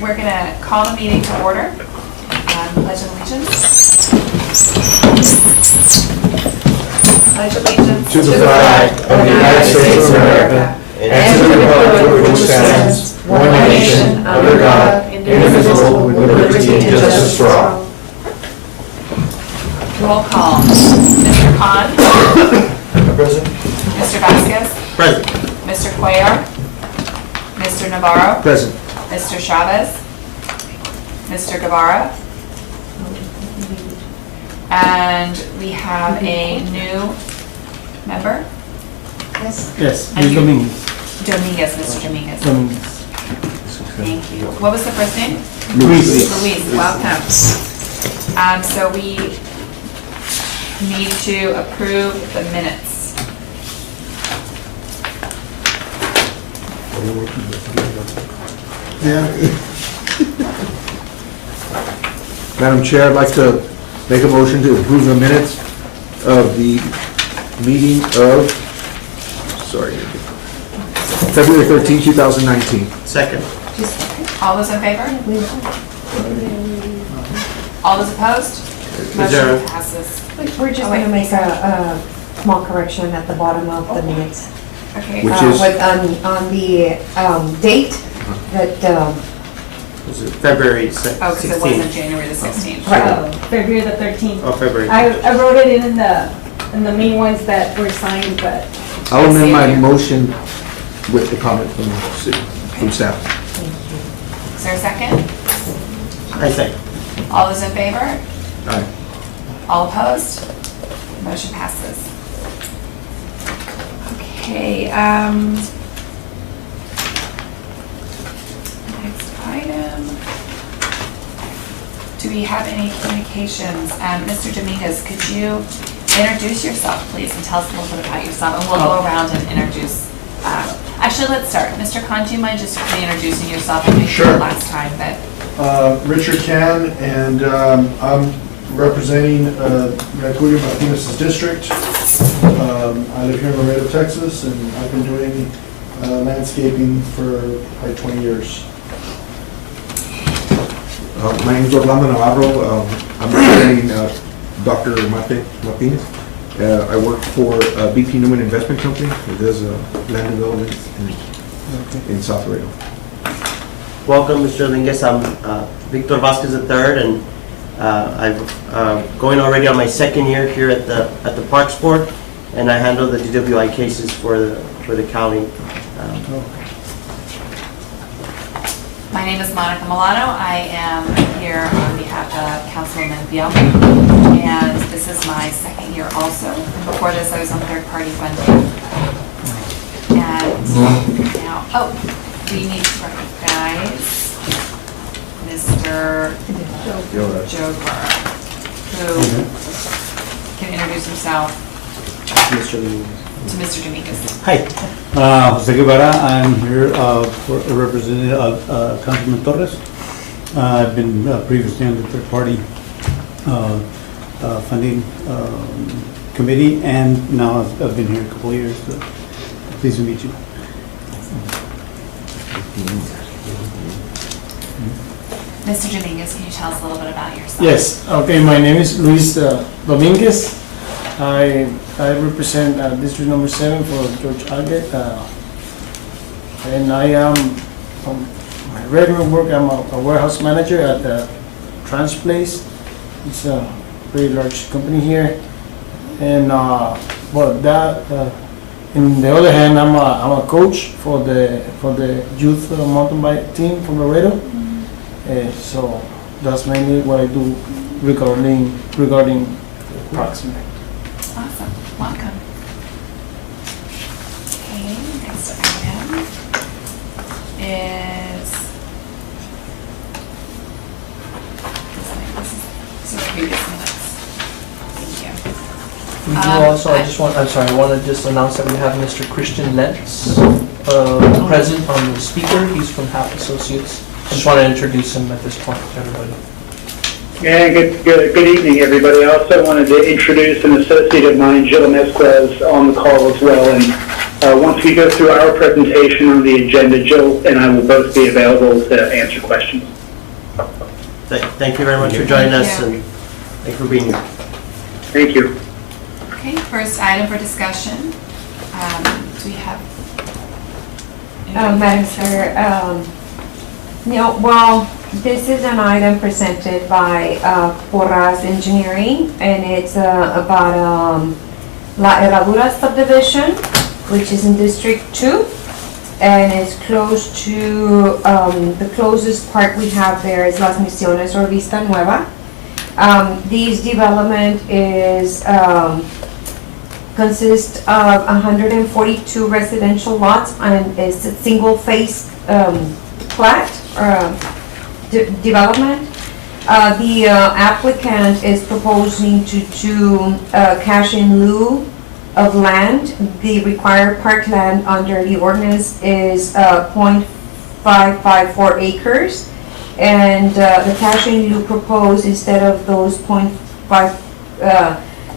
we're going to call the meeting to order. Pledge of allegiance. Pledge allegiance to the flag of the United States of America and to the republic for which stands one nation under God, indivisible, with liberty and justice for all. Roll call. Mr. Khan. Present. Mr. Vasquez. Present. Mr. Cuellar. Mr. Navarro. Present. Mr. Chavez. Mr. Guevara. And we have a new member. Yes. Yes, And Luis you- Dominguez. Dominguez, Mr. Dominguez. Dominguez. Thank you. What was the first name? Luis. Luis, welcome. So we need to approve the minutes. Yeah. Madam Chair, I'd like to make a motion to approve the minutes of the meeting of, February 13, 2019. Second. All those in favor? All those opposed? there- Motion passes. We're just Oh, going wait, to make sorry. a small correction at the bottom of the minutes. Okay. Which is- On the date that, Was it February Oh, because it 16th? wasn't January the 16th. right, February the 13th. Oh, February. I wrote it in the main ones that were signed, but I'll amend my Thank you. motion with the comment from staff. Is there a second? I second. All those in favor? Aye. All opposed? Motion passes. Okay, next item. Do we have any communications? Mr. Dominguez, could you introduce yourself, please, and tell us a little bit about yourself, and we'll go around and introduce. Actually, let's start. Mr. Khan, do you mind just reintroducing yourself? I think Sure. last time, but Richard Can, and I'm representing Mercurio Martinez's district. I live here in Laredo, Texas, and I've been doing landscaping for like 20 years. My name is Orlando Navarro. I'm representing Dr. Martinez. I work for BP Newman Investment Company. It does land development in South Laredo. Welcome, Mr. Dominguez. I'm Victor Vasquez III, and I'm going already on my second year here at the Parks Board, and I handle the DWI cases for the county. my name is Monica Milano. I am here on behalf of Councilman Bielma, and this is my second year also. And before this, I was on third-party funding. And now, we need to recognize Mr. Joe Guevara, who can introduce himself Mr. Dominguez. to Mr. Dominguez. Hi. Jose Guevara, I'm here for representing Councilman Torres. I've been previously on the third-party funding committee, and now I've been here a couple of years. So pleased to meet you. Mr. Dominguez, can you tell us a little bit about yourself? Yes, okay, my name is Luis Dominguez. I represent District Number 7 for George Alget. And I am, my regular work, I'm a warehouse manager at the Trans Place. It's a very large company here. And, but that, in the other hand, I'm a coach for the youth mountain bike team from Laredo. So that's mainly what I do regarding parks. Awesome, welcome. Okay, next item is, this is previous minutes. Thank you. We do also, I want to just announce that we have Mr. Christian Lentz present on the speaker. He's from Half Associates. I just want to introduce him at this point to everybody. Yeah, good evening, everybody. I also wanted to introduce an associate of mine, Jill Mesquez, on the call as well, and Once we go through our presentation on the agenda, Jill and I will both be available to answer questions. Thank you very much for joining us, Thank you. and thank you for being here. Thank you. Okay, first item for discussion. Do we have? Madam Chair, no, well, this is an item presented by Porras Engineering, and it's about La Herradura subdivision, which is in District 2, and it's close to, the closest park we have there is Las Misiones or Vista Nueva. This development is, consists of 142 residential lots and is a single-phase plat development. The applicant is proposing to do cash in lieu of land. The required parkland under the ordinance is 0.554 acres. And the cash in lieu proposed, instead of those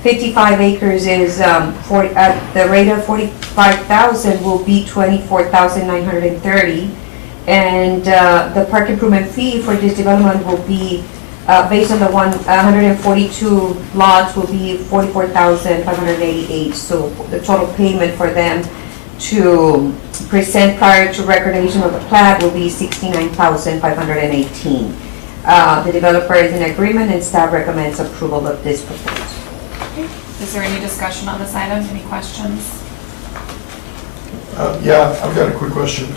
55 acres is at the rate of 45,000 will be 24,930. And the park improvement fee for this development will be, based on the 142 lots, will be 44,588. So the total payment for them to present prior to recordation of the plat will be 69,518. The developer is in agreement and staff recommends approval of this proposal. Is there any discussion on this item? Any questions? Yeah, I've got a quick question.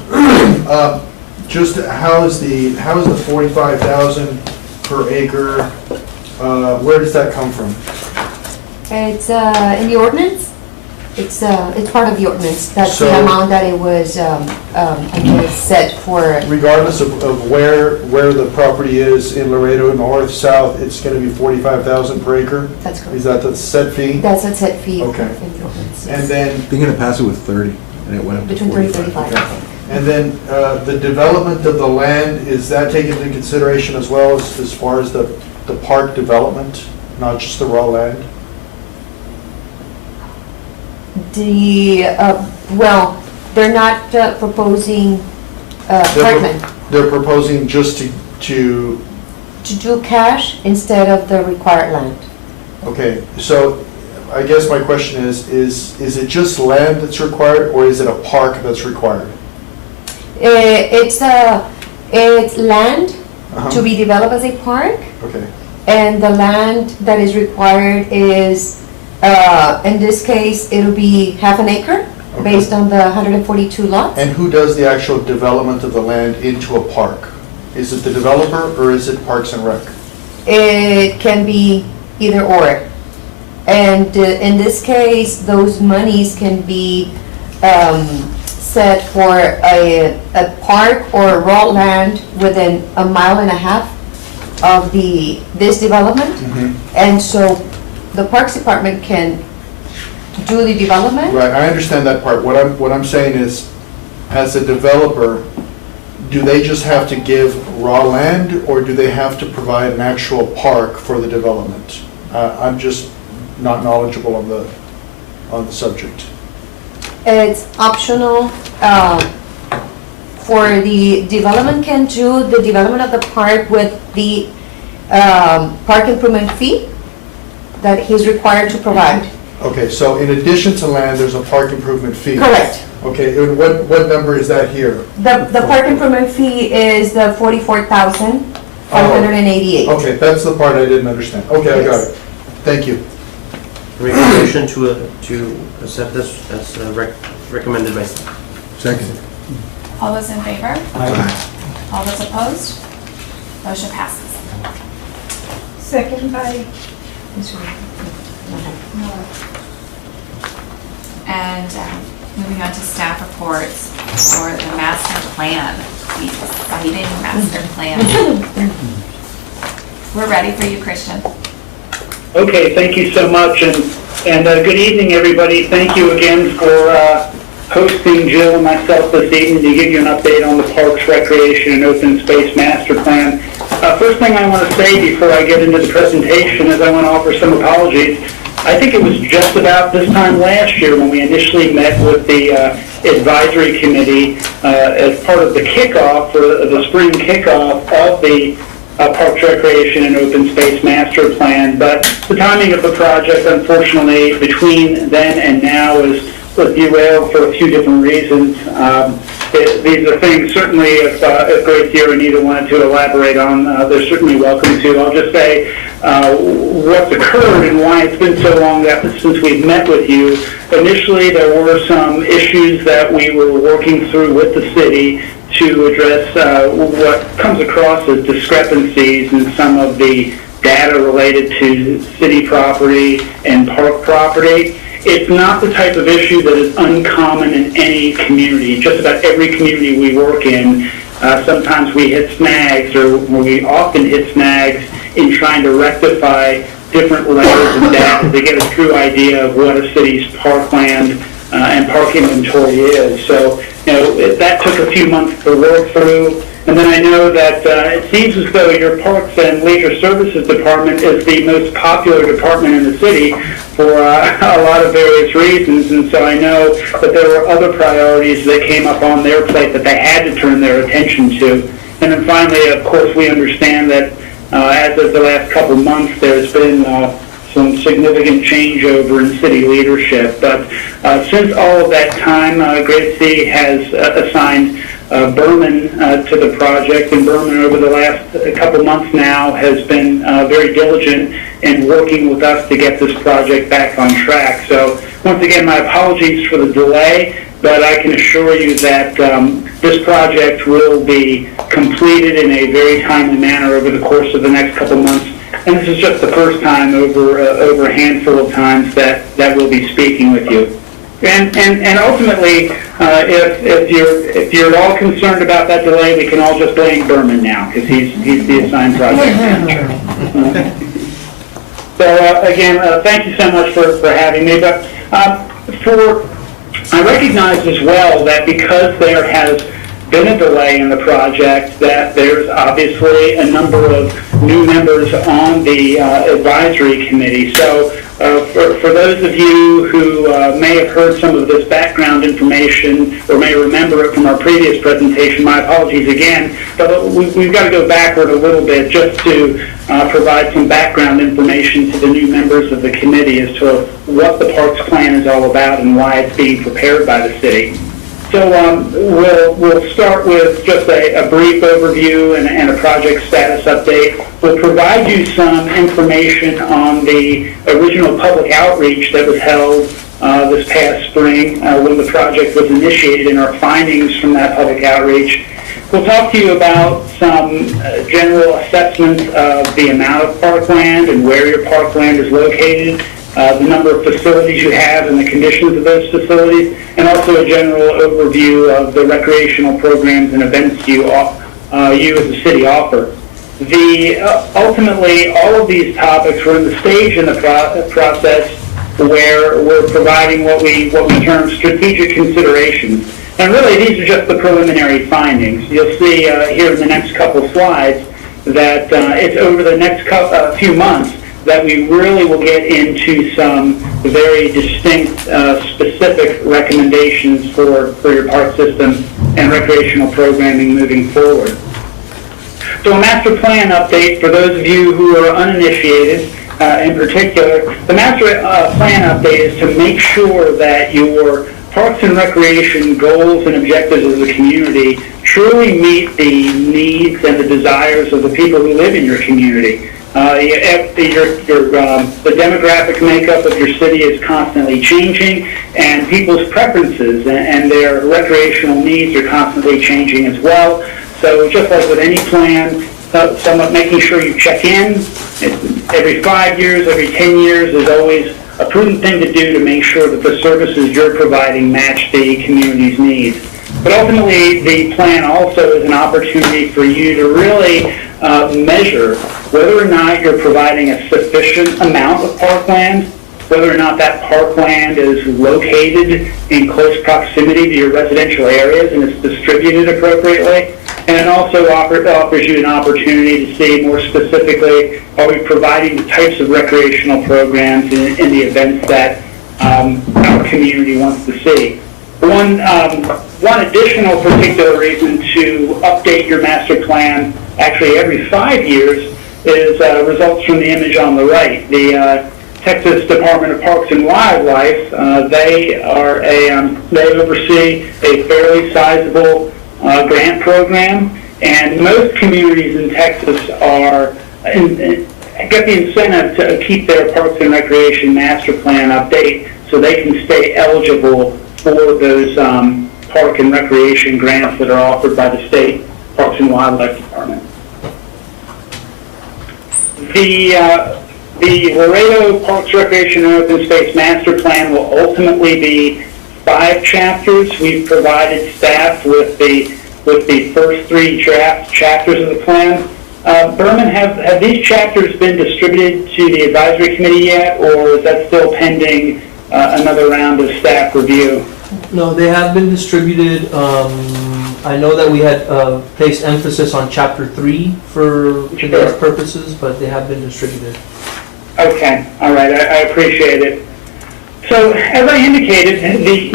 Just how is the 45,000 per acre, where does that come from? It's in the ordinance. It's part of the ordinance. That's the So- amount that it was set for. Regardless of where the property is in Laredo, north, south, it's gonna be 45,000 per acre? That's correct. Is that the set fee? That's a set fee. Okay. In the ordinance. And then, They're gonna pass it with 30, and it went up to Between 30 and 45. 35. and then the development of the land, is that taken into consideration as well as far as the park development, not just the raw land? Well, they're not proposing parkland They're proposing just to, to do cash instead of the required land. okay, so I guess my question is it just land that's required, or is it a park that's required? It's land Uh-huh. to be developed as a park, Okay, and the land that is required is, in this case, it'll be half an acre, Okay. based on the 142 lots. and who does the actual development of the land into a park? Is it the developer, or is it Parks and Rec? It can be either or. And in this case, those monies can be set for a park or raw land within a mile and a half of this development. And so the Parks Department can do the development. Right, I understand that part. What I'm saying is, as a developer, do they just have to give raw land, or do they have to provide an actual park for the development? I'm just not knowledgeable on the subject. It's optional. For the development can do the development of the park with the park improvement fee that he's required to provide. Okay, so in addition to land, there's a park improvement fee? Correct. Okay, and what number is that here? The park improvement fee is the 44,588. Okay, that's the part I didn't understand. Okay, I got it. Thank you. Recommendation to accept this as recommended by staff. Second. All those in favor? Aye. All those opposed? Motion passes. Second by, And moving on to staff reports for the master plan, the exciting master plan. We're ready for you, Christian. Okay, thank you so much, and good evening, everybody. Thank you again for hosting Jill and myself this evening to give you an update on the Parks, Recreation, and Open Space Master Plan. First thing I want to say before I get into the presentation is I want to offer some apologies. I think it was just about this time last year when we initially met with the advisory committee as part of the kickoff, the spring kickoff of the Parks, Recreation, and Open Space Master Plan. But the timing of the project, unfortunately, between then and now was derailed for a few different reasons. These are things, certainly, if Gracie or Anita wanted to elaborate on, they're certainly welcome to. I'll just say what's occurred and why it's been so long since we've met with you. Initially, there were some issues that we were working through with the city to address what comes across as discrepancies in some of the data related to city property and park property. It's not the type of issue that is uncommon in any community. Just about every community we work in, sometimes we hit snags, or we often hit snags in trying to rectify different layers of data to get a true idea of what a city's parkland and park inventory is. So, that took a few months to work through. And then I know that it seems as though your Parks and Leisure Services Department is the most popular department in the city for a lot of various reasons. And so I know that there were other priorities that came up on their plate that they had to turn their attention to. And then finally, of course, we understand that as of the last couple months, there's been some significant changeover in city leadership. But since all of that time, Gracie has assigned Berman to the project, and Berman over the last couple months now has been very diligent in working with us to get this project back on track. So once again, my apologies for the delay, but I can assure you that this project will be completed in a very timely manner over the course of the next couple months. And this is just the first time over a handful of times that we'll be speaking with you. And ultimately, if you're at all concerned about that delay, we can all just blame Berman now, because he's the assigned project manager. So again, thank you so much for having me. But I recognize as well that because there has been a delay in the project, that there's obviously a number of new members on the advisory committee. So for those of you who may have heard some of this background information or may remember it from our previous presentation, my apologies again, but we've got to go backward a little bit just to provide some background information to the new members of the committee as to what the Parks Plan is all about and why it's being prepared by the city. So we'll start with just a brief overview and a project status update. We'll provide you some information on the original public outreach that was held this past spring when the project was initiated and our findings from that public outreach. We'll talk to you about some general assessments of the amount of parkland and where your parkland is located, the number of facilities you have and the conditions of those facilities, and also a general overview of the recreational programs and events you as a city offer. Ultimately, all of these topics were in the stage in the process where we're providing what we term strategic considerations. And really, these are just the preliminary findings. You'll see here in the next couple slides that it's over the next few months that we really will get into some very distinct, specific recommendations for your park system and recreational programming moving forward. So a master plan update for those of you who are uninitiated in particular. The master plan update is to make sure that your parks and recreation goals and objectives as a community truly meet the needs and the desires of the people who live in your community. The demographic makeup of your city is constantly changing, and people's preferences and their recreational needs are constantly changing as well. So just like with any plan, somewhat making sure you check in every 5 years, every 10 years is always a prudent thing to do to make sure that the services you're providing match the community's needs. But ultimately, the plan also is an opportunity for you to really measure whether or not you're providing a sufficient amount of parkland, whether or not that parkland is located in close proximity to your residential areas and is distributed appropriately. And it also offers you an opportunity to see more specifically, are we providing the types of recreational programs in the events that our community wants to see. One additional particular reason to update your master plan, actually every 5 years, is results from the image on the right. The Texas Department of Parks and Wildlife, they oversee a fairly sizable grant program, and most communities in Texas get the incentive to keep their Parks and Recreation master plan update so they can stay eligible for those park and recreation grants that are offered by the state Parks and Wildlife Department. The Laredo Parks, Recreation, and Open Space Master Plan will ultimately be 5 chapters. We've provided staff with the first 3 draft chapters of the plan. Berman, have these chapters been distributed to the advisory committee yet, or is that still pending another round of staff review? No, they have been distributed. I know that we had placed emphasis on Chapter 3 for today's purposes, but they have been distributed. Okay, all right, I appreciate it. So, as I indicated, the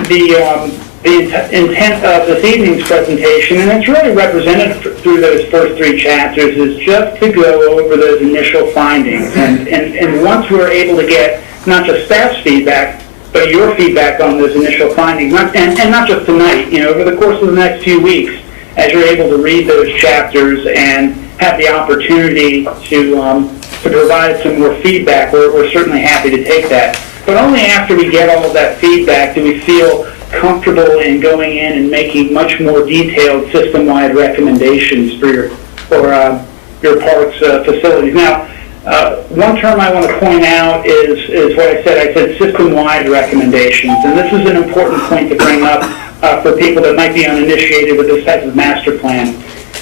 intent of this evening's presentation, and it's really represented through those first 3 chapters, is just to go over those initial findings. And once we're able to get not just staff's feedback, but your feedback on those initial findings, and not just tonight, over the course of the next few weeks, as you're able to read those chapters and have the opportunity to provide some more feedback, we're certainly happy to take that. But only after we get all of that feedback do we feel comfortable in going in and making much more detailed system-wide recommendations for your park's facilities. Now, one term I want to point out is what I said system-wide recommendations, and this is an important point to bring up for people that might be uninitiated with this type of master plan.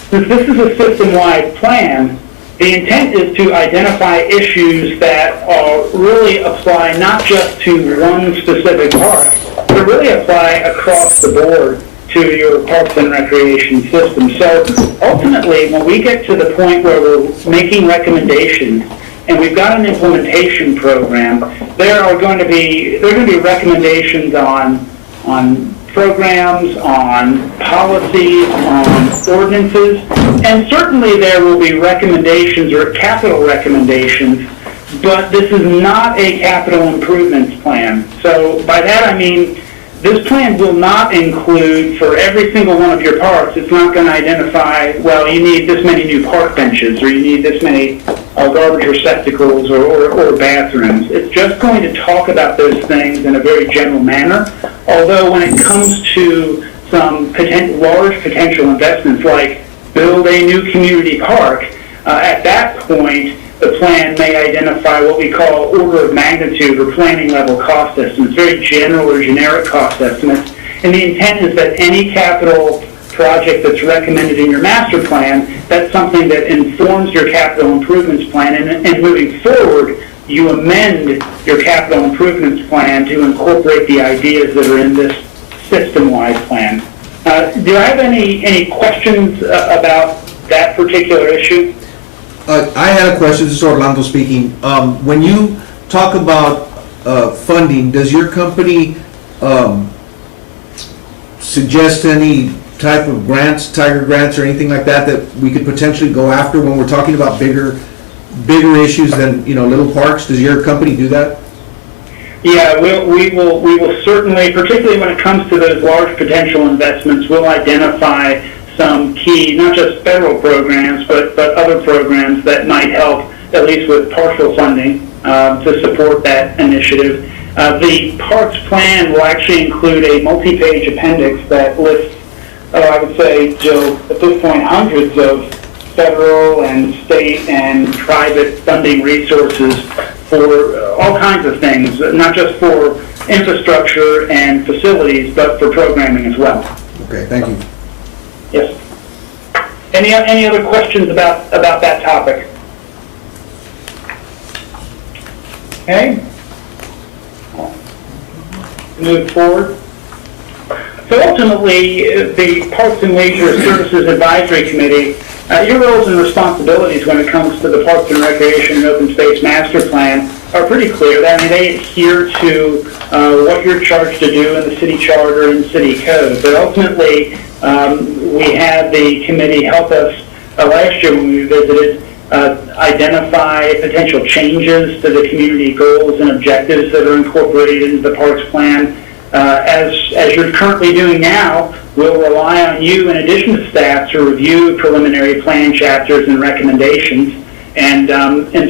Since this is a system-wide plan, the intent is to identify issues that really apply not just to one specific park, but really apply across the board to your parks and recreation system. So ultimately, when we get to the point where we're making recommendations and we've got an implementation program, there are going to be recommendations on programs, on policies, on ordinances, and certainly there will be recommendations or capital recommendations, but this is not a capital improvements plan. So by that I mean this plan will not include, for every single one of your parks, it's not going to identify, well, you need this many new park benches, or you need this many garbage receptacles or bathrooms. It's just going to talk about those things in a very general manner, although when it comes to some large potential investments like build a new community park, at that point, the plan may identify what we call order of magnitude or planning level cost estimates, very general or generic cost estimates. And the intent is that any capital project that's recommended in your master plan, that's something that informs your capital improvements plan. And moving forward, you amend your capital improvements plan to incorporate the ideas that are in this system-wide plan. Do I have any questions about that particular issue? I had a question. This is Orlando speaking. When you talk about funding, does your company suggest any type of grants, tiger grants or anything like that that we could potentially go after when we're talking about bigger issues than little parks? Does your company do that? Yeah, we will certainly, particularly when it comes to those large potential investments, we'll identify some key, not just federal programs, but other programs that might help, at least with partial funding, to support that initiative. The parks plan will actually include a multi-page appendix that lists, I would say, Joe, at this point, hundreds of federal and state and private funding resources for all kinds of things, not just for infrastructure and facilities, but for programming as well. Okay, thank you. Yes. Any other questions about that topic? Okay. Move forward. So ultimately, the Parks and Leisure Services Advisory Committee, your roles and responsibilities when it comes to the Parks and Recreation and Open Space Master Plan are pretty clear. I mean, they adhere to what you're charged to do in the city charter and city code. But ultimately, we had the committee help us last year when we visited identify potential changes to the community goals and objectives that are incorporated into the Parks Plan. As you're currently doing now, we'll rely on you in addition to staff to review preliminary plan chapters and recommendations and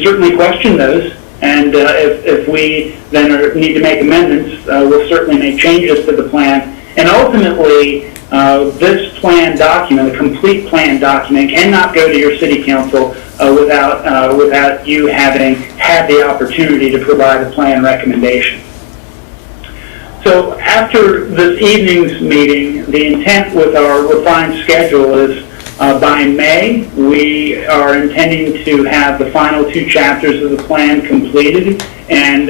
certainly question those. And if we then need to make amendments, we'll certainly make changes to the plan. And ultimately, this plan document, a complete plan document, cannot go to your city council without you having had the opportunity to provide a plan recommendation. So after this evening's meeting, the intent with our refined schedule is by May, we are intending to have the final 2 chapters of the plan completed and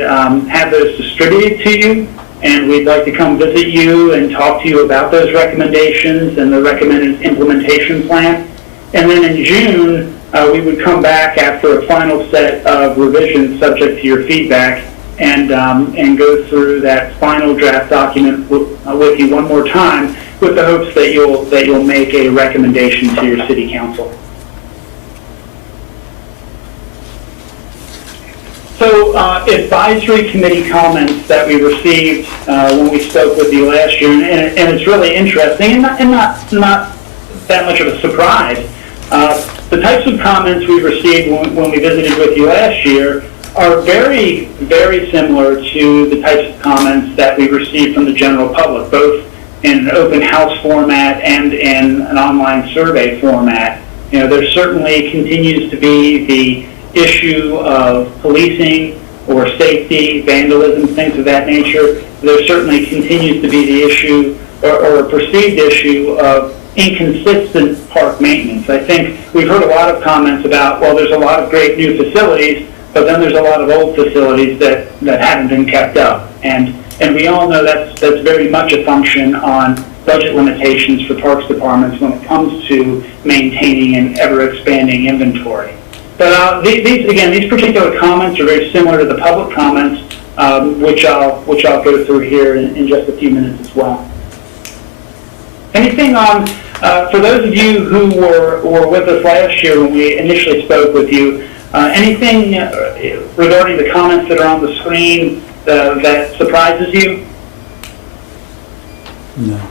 have those distributed to you. And we'd like to come visit you and talk to you about those recommendations and the recommended implementation plan. And then in June, we would come back after a final set of revisions subject to your feedback and go through that final draft document with you one more time, with the hopes that you'll make a recommendation to your city council. So advisory committee comments that we received when we spoke with you last year, and it's really interesting and not that much of a surprise. The types of comments we received when we visited with you last year are very, very similar to the types of comments that we received from the general public, both in an open house format and in an online survey format. You know, there certainly continues to be the issue of policing or safety, vandalism, things of that nature. There certainly continues to be the issue or a perceived issue of inconsistent park maintenance. I think we've heard a lot of comments about, well, there's a lot of great new facilities, but then there's a lot of old facilities that haven't been kept up. And we all know that's very much a function on budget limitations for parks departments when it comes to maintaining an ever-expanding inventory. But these particular comments are very similar to the public comments, which I'll go through here in just a few minutes as well. Anything on, for those of you who were with us last year when we initially spoke with you, anything regarding the comments that are on the screen that surprises you? No.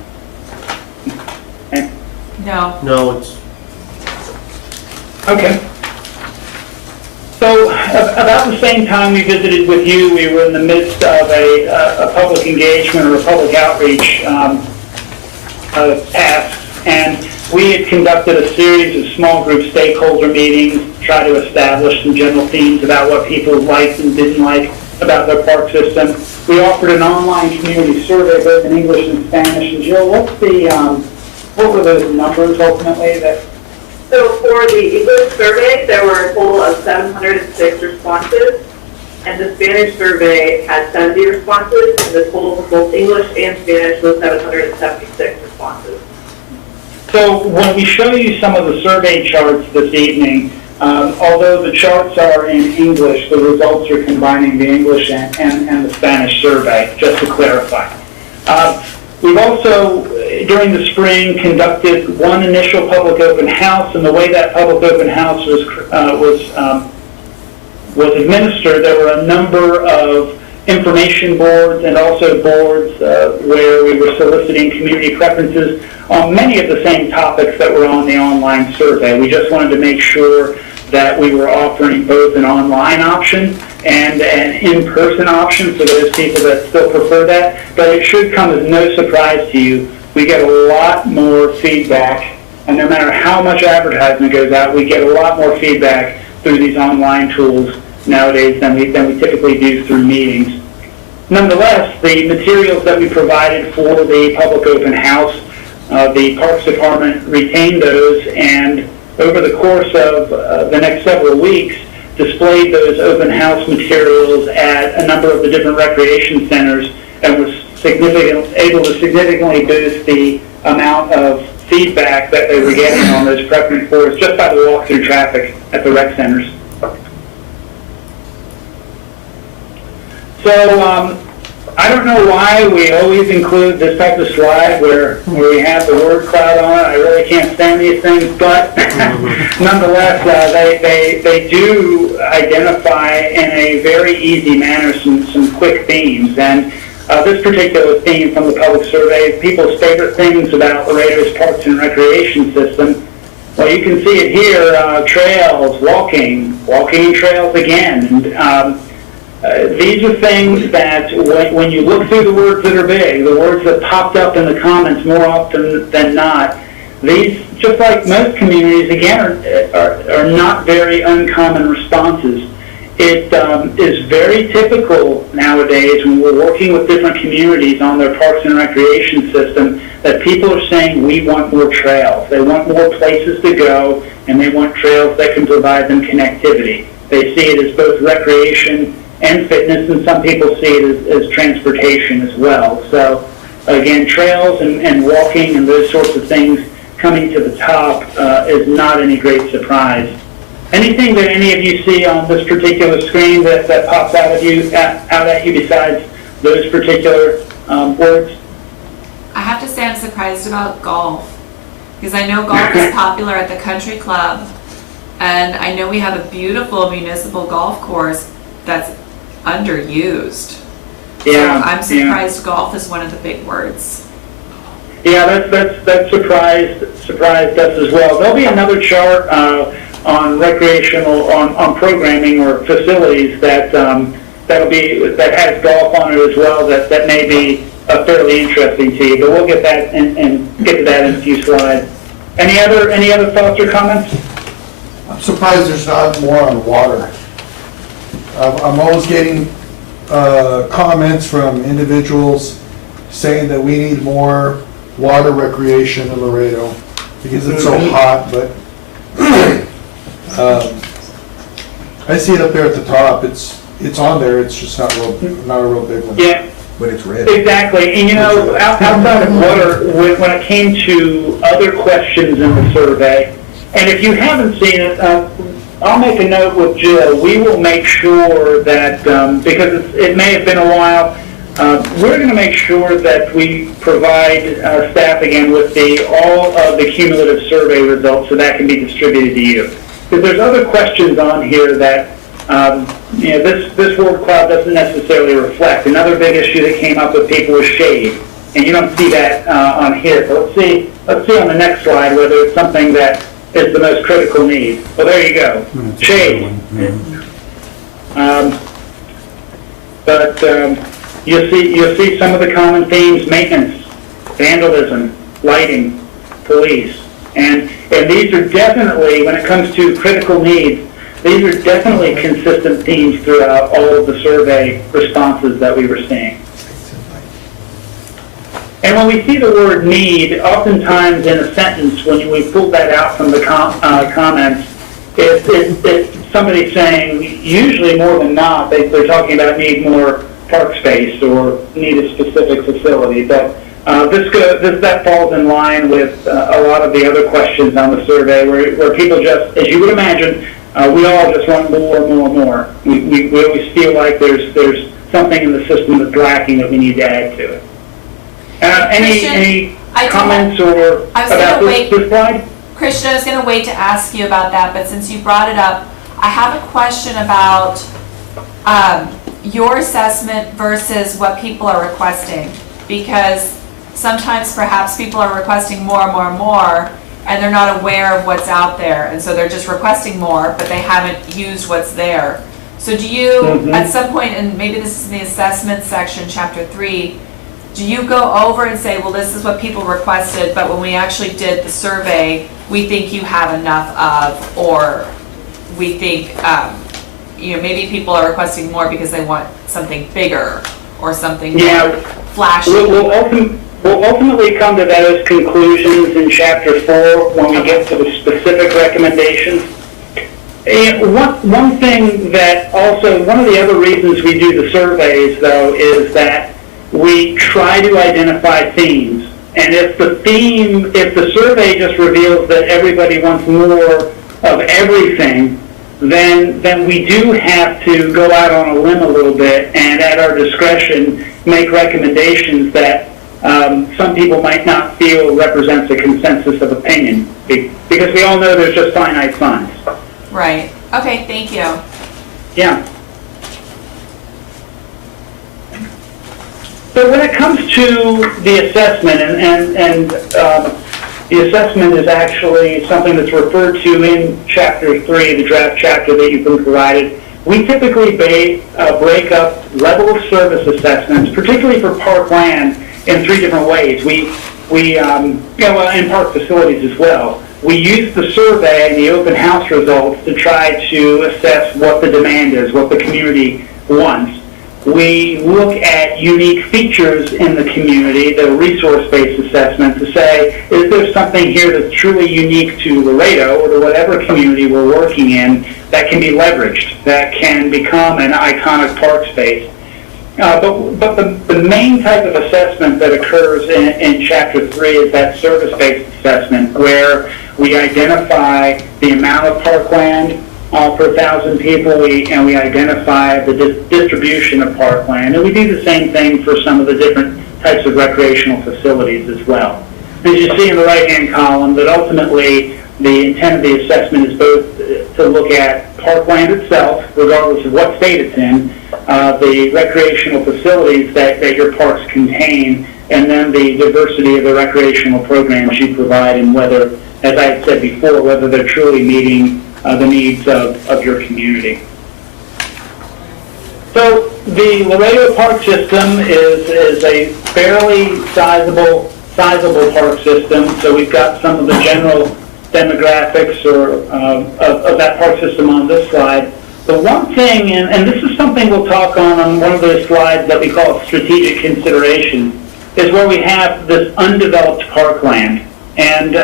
Okay. No. No, it's Okay. So about the same time we visited with you, we were in the midst of a public engagement or a public outreach task, and we had conducted a series of small group stakeholder meetings to try to establish some general themes about what people liked and didn't like about their park system. We offered an online community survey both in English and Spanish. And Jill, what were those numbers ultimately that? So for the English survey, there were a total of 706 responses, and the Spanish survey had 70 responses, and the total for both English and Spanish was 776 responses. So when we show you some of the survey charts this evening, although the charts are in English, the results are combining the English and the Spanish survey, just to clarify. We've also, during the spring, conducted one initial public open house, and the way that public open house was administered, there were a number of information boards and also boards where we were soliciting community preferences on many of the same topics that were on the online survey. We just wanted to make sure that we were offering both an online option and an in-person option for those people that still prefer that. But it should come as no surprise to you. We get a lot more feedback, and no matter how much advertisement goes out, we get a lot more feedback through these online tools nowadays than we typically do through meetings. Nonetheless, the materials that we provided for the public open house, the Parks Department retained those, and over the course of the next several weeks, displayed those open house materials at a number of the different recreation centers, and was able to significantly boost the amount of feedback that they were getting on those preference boards just by the walk-through traffic at the rec centers. So, I don't know why we always include this type of slide where we have the word cloud on it. I really can't stand these things, but nonetheless, they do identify in a very easy manner some quick themes. And this particular theme from the public survey, people's favorite things about Laredo's Parks and Recreation System. Well, you can see it here, trails, walking and trails again. And, these are things that when you look through the words that are big, the words that popped up in the comments more often than not, these, just like most communities, again, are not very uncommon responses. It is very typical nowadays when we're working with different communities on their parks and recreation system that people are saying we want more trails. They want more places to go, and they want trails that can provide them connectivity. They see it as both recreation and fitness, and some people see it as transportation as well. So again, trails and walking and those sorts of things coming to the top is not any great surprise. Anything that any of you see on this particular screen that pops out at you besides those particular words? I have to say I'm surprised about golf, because I know golf is popular at the country club, and I know we have a beautiful municipal golf course that's underused. Yeah, so I'm surprised golf is one of the big words. Yeah, that surprised us as well. There'll be another chart on recreational on programming or facilities that that has golf on it as well. That may be fairly interesting to you. But we'll get that and get to that in a few slides. Any other thoughts or comments? I'm surprised there's not more on water. I'm always getting comments from individuals saying that we need more water recreation in Laredo because it's so hot, but I see it up there at the top. It's on there. It's just not a real big one. Yeah. But it's red. Exactly. And outside of water, when it came to other questions in the survey, and if you haven't seen it, I'll make a note with Jill. We will make sure that, because it may have been a while, we're going to make sure that we provide staff again with all of the cumulative survey results so that can be distributed to you. Because there's other questions on here that this word cloud doesn't necessarily reflect. Another big issue that came up with people was shade, and you don't see that on here. So let's see on the next slide whether it's something that is the most critical need. Well, there you go, shade. But you'll see some of the common themes: maintenance, vandalism, lighting, police, and these are definitely, when it comes to critical needs, these are definitely consistent themes throughout all of the survey responses that we were seeing. And when we see the word need, oftentimes in a sentence, when we pull that out from the comments, it's somebody saying, usually more than not, they're talking about need more park space or need a specific facility. But that falls in line with a lot of the other questions on the survey where people just, as you would imagine, we all just want more and more and more. We always feel like there's something in the system that's lacking that we need to add to it. Any comments or about this slide? Christian, I was going to wait to ask you about that, but since you brought it up, I have a question about your assessment versus what people are requesting, because sometimes perhaps people are requesting more and more and more, and they're not aware of what's out there, and so they're just requesting more, but they haven't used what's there. So do you, at some point, and maybe this is in the assessment section, chapter 3, do you go over and say, well, this is what people requested, but when we actually did the survey, we think you have enough of, or we think, maybe people are requesting more because they want something bigger or something more flashy? We'll ultimately come to those conclusions in Chapter 4 when we get to the specific recommendations. And one thing that also, one of the other reasons we do the surveys, though, is that we try to identify themes. And if the survey just reveals that everybody wants more of everything, then we do have to go out on a limb a little bit and at our discretion make recommendations that some people might not feel represents a consensus of opinion, because we all know there's just finite funds. Right. Okay, thank you. Yeah. So when it comes to the assessment, and the assessment is actually something that's referred to in Chapter 3, the draft chapter that you've been provided. We typically break up level of service assessments, particularly for park land, in 3 different ways. And park facilities as well. We use the survey and the open house results to try to assess what the demand is, what the community wants. We look at unique features in the community, the resource-based assessment, to say, is there something here that's truly unique to Laredo or to whatever community we're working in that can be leveraged, that can become an iconic park space? But the main type of assessment that occurs in Chapter 3 is that service-based assessment, where we identify the amount of parkland per 1,000 people, and we identify the distribution of parkland. And we do the same thing for some of the different types of recreational facilities as well. As you see in the right-hand column, that ultimately the intent of the assessment is both to look at parkland itself, regardless of what state it's in, the recreational facilities that your parks contain, and then the diversity of the recreational programs you provide, and whether, as I had said before, whether they're truly meeting the needs of your community. So the Laredo Park System is a fairly sizable park system. So we've got some of the general demographics of that park system on this slide. The one thing, and this is something we'll talk on one of those slides that we call strategic consideration, is where we have this undeveloped parkland. And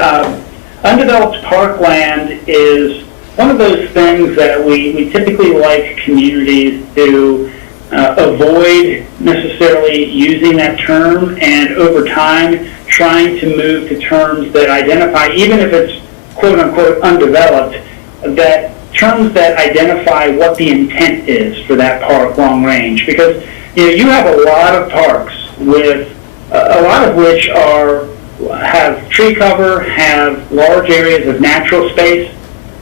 undeveloped parkland is one of those things that we typically like communities to avoid necessarily using that term, and over time trying to move to terms that identify, even if it's quote-unquote undeveloped, that terms that identify what the intent is for that park long range. Because you have a lot of parks with a lot of which have tree cover, have large areas of natural space.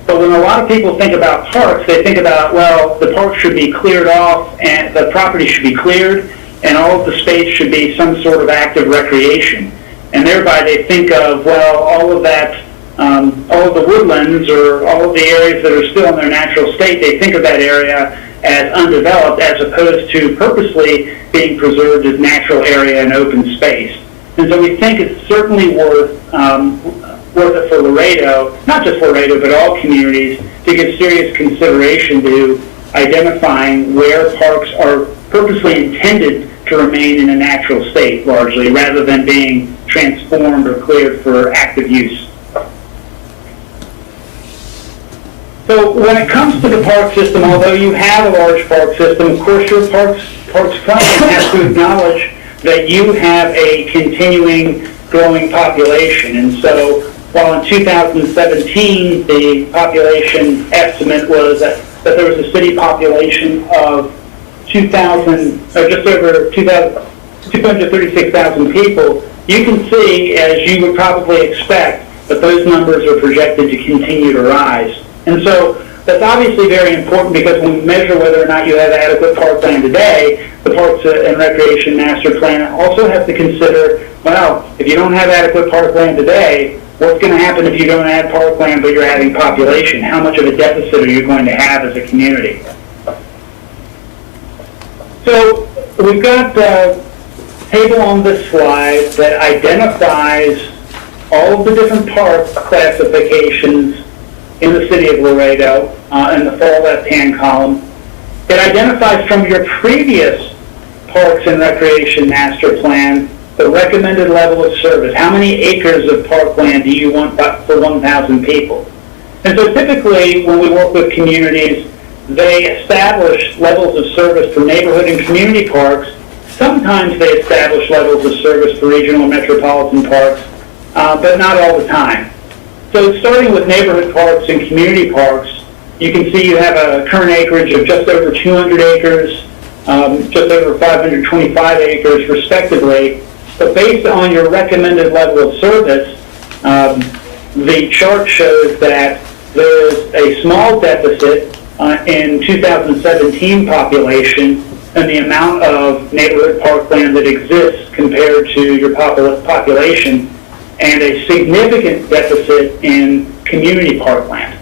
But when a lot of people think about parks, they think about, well, the park should be cleared off and the property should be cleared and all of the space should be some sort of active recreation. And thereby they think of, well, all of that, all of the woodlands or all of the areas that are still in their natural state, they think of that area as undeveloped as opposed to purposely being preserved as natural area and open space. And so we think it's certainly worth it for Laredo, not just Laredo, but all communities, to give serious consideration to identifying where parks are purposely intended to remain in a natural state, largely, rather than being transformed or cleared for active use. So when it comes to the park system, although you have a large park system, of course your parks plan has to acknowledge that you have a continuing growing population. And so while in 2017 the population estimate was that there was a city population of 2,000, or just over 236,000 people, you can see, as you would probably expect, that those numbers are projected to continue to rise. And so that's obviously very important, because when we measure whether or not you have adequate parkland today, the Parks and Recreation Master Plan also has to consider, well, if you don't have adequate parkland today, what's going to happen if you don't add parkland but you're adding population? How much of a deficit are you going to have as a community? So we've got a table on this slide that identifies all of the different park classifications in the city of Laredo in the far left-hand column. It identifies from your previous Parks and Recreation Master Plan the recommended level of service. How many acres of parkland do you want for 1,000 people? And so typically when we work with communities, they establish levels of service for neighborhood and community parks. Sometimes they establish levels of service for regional and metropolitan parks, but not all the time. So starting with neighborhood parks and community parks, You can see you have a current acreage of just over 200 acres, just over 525 acres respectively. But based on your recommended level of service, the chart shows that there is a small deficit in 2017 population and the amount of neighborhood parkland that exists compared to your population, and a significant deficit in community parkland.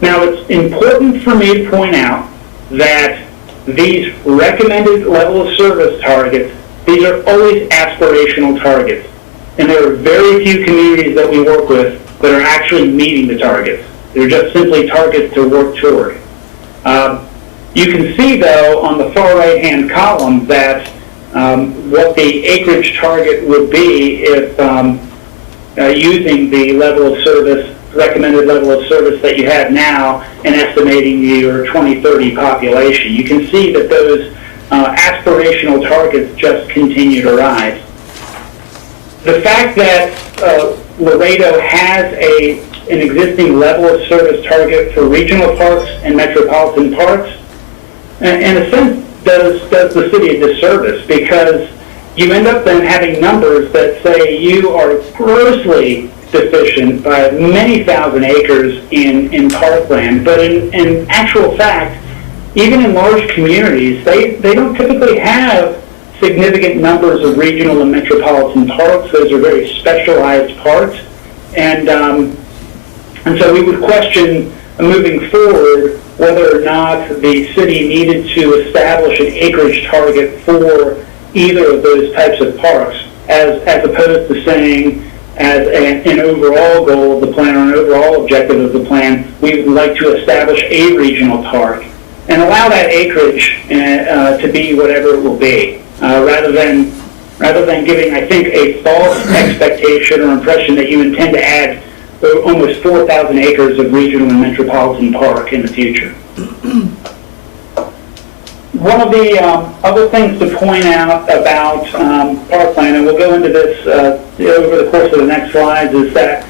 Now, it's important for me to point out that these recommended level of service targets, these are always aspirational targets. And there are very few communities that we work with that are actually meeting the targets. They're just simply targets to work toward. You can see, though, on the far right-hand column that what the acreage target would be if using the level of service, recommended level of service that you have now and estimating your 2030 population. You can see that those aspirational targets just continue to rise. The fact that Laredo has an existing level of service target for regional parks and metropolitan parks, in a sense, does the city a disservice, because you end up then having numbers that say you are grossly deficient by many thousand acres in parkland, but in actual fact, even in large communities, they don't typically have significant numbers of regional and metropolitan parks. Those are very specialized parks, and so we would question moving forward whether or not the city needed to establish an acreage target for either of those types of parks, as opposed to saying, as an overall goal of the plan or an overall objective of the plan, we would like to establish a regional park and allow that acreage to be whatever it will be, rather than giving, I think, a false expectation or impression that you intend to add almost 4,000 acres of regional and metropolitan park in the future. One of the other things to point out about parkland, and we'll go into this over the course of the next slides, is that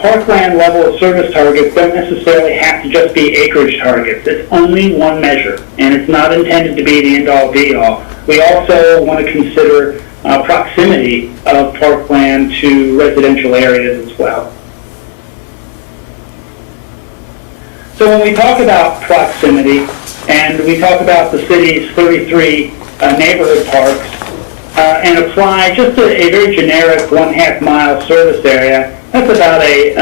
parkland level of service targets don't necessarily have to just be acreage targets. It's only one measure, and it's not intended to be the end-all, be-all. We also want to consider proximity of parkland to residential areas as well. So when we talk about proximity, and we talk about the city's 33 neighborhood parks, and apply just a very generic 1/2 mile service area, that's about a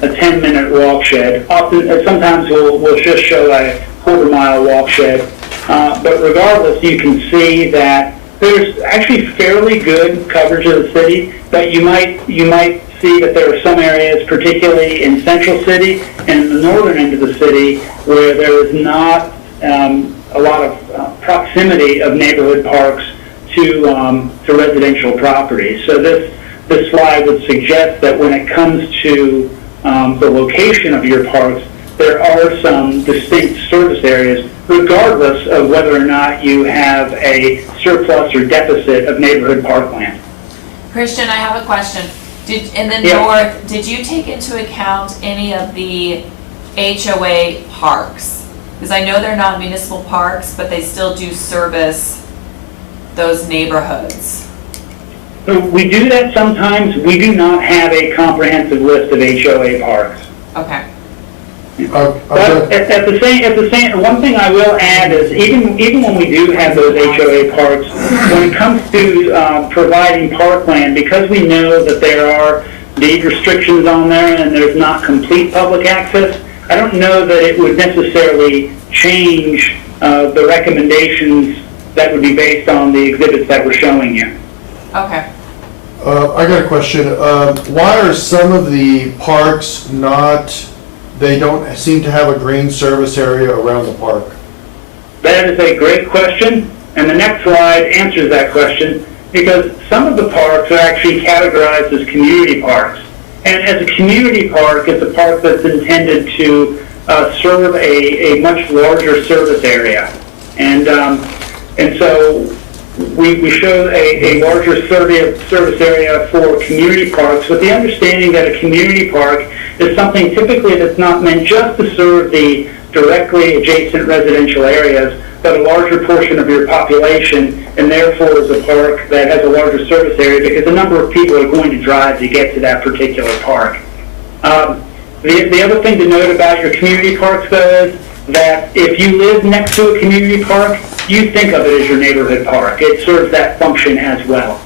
10-minute walk shed. Sometimes we'll just show a 1/4 mile walk shed. But regardless, you can see that there's actually fairly good coverage of the city, but you might see that there are some areas, particularly in Central City and in the northern end of the city, where there is not a lot of proximity of neighborhood parks to residential properties. So this slide would suggest that when it comes to the location of your parks, there are some distinct service areas, regardless of whether or not you have a surplus or deficit of neighborhood parkland. Christian, I have a question. In the Yeah. north, did you take into account any of the HOA parks? Because I know they're not municipal parks, but they still do service those neighborhoods. So we do that sometimes. We do not have a comprehensive list of HOA parks. Okay. But at the same, one thing I will add is even when we do have those HOA parks, when it comes to providing parkland, because we know that there are deed restrictions on there and there's not complete public access, I don't know that it would necessarily change the recommendations that would be based on the exhibits that we're showing you. Okay. I got a question. Why are some of the parks they don't seem to have a green service area around the park? That is a great question, and the next slide answers that question, because some of the parks are actually categorized as community parks. And as a community park, it's a park that's intended to serve a much larger service area. And so we show a larger service area for community parks, with the understanding that a community park is something typically that's not meant just to serve the directly adjacent residential areas, but a larger portion of your population, and therefore is a park that has a larger service area because a number of people are going to drive to get to that particular park. The other thing to note about your community parks, though, is that if you live next to a community park, you think of it as your neighborhood park. It serves that function as well.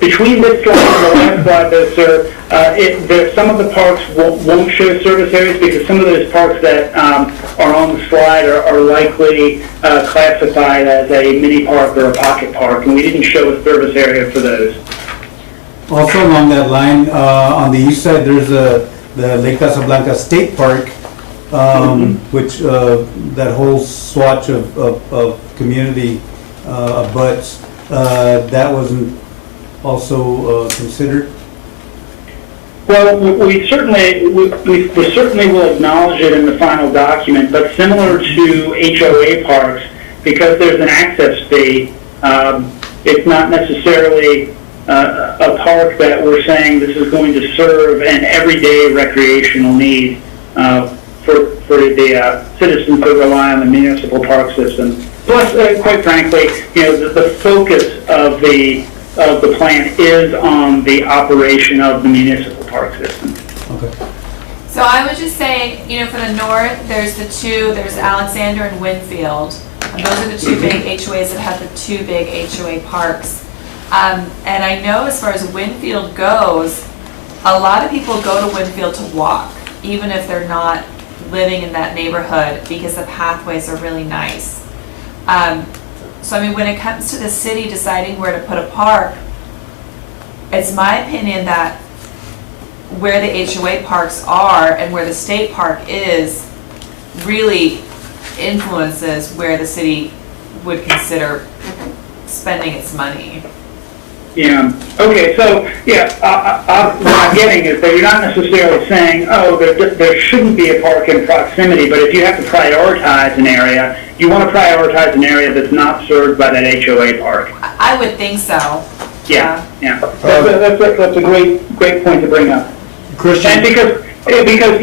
Between this slide and the last slide, though, sir, some of the parks won't show service areas because some of those parks that are on the slide are likely classified as a mini park or a pocket park, and we didn't show a service area for those. Also along that line, on the east side, there's the Lake Casablanca State Park, which that whole swatch of community abuts. That wasn't also considered? Well, we certainly will acknowledge it in the final document, but similar to HOA parks, because there's an access fee, it's not necessarily a park that we're saying this is going to serve an everyday recreational need for the citizens that rely on the municipal park system. Plus, quite frankly, the focus of the plan is on the operation of the municipal park system. Okay. So I would just say, for the north, there's Alexander and Winfield. And those are the two big HOAs that have the two big HOA parks. And I know as far as Winfield goes, a lot of people go to Winfield to walk, even if they're not living in that neighborhood, because the pathways are really nice. So when it comes to the city deciding where to put a park, it's my opinion that where the HOA parks are and where the state park is really influences where the city would consider spending its money. Yeah. Okay. So what I'm getting is that you're not necessarily saying, oh, there shouldn't be a park in proximity, but if you have to prioritize an area, you want to prioritize an area that's not served by that HOA park. I would think so. Yeah. That's a great point to bring up. Christian? And because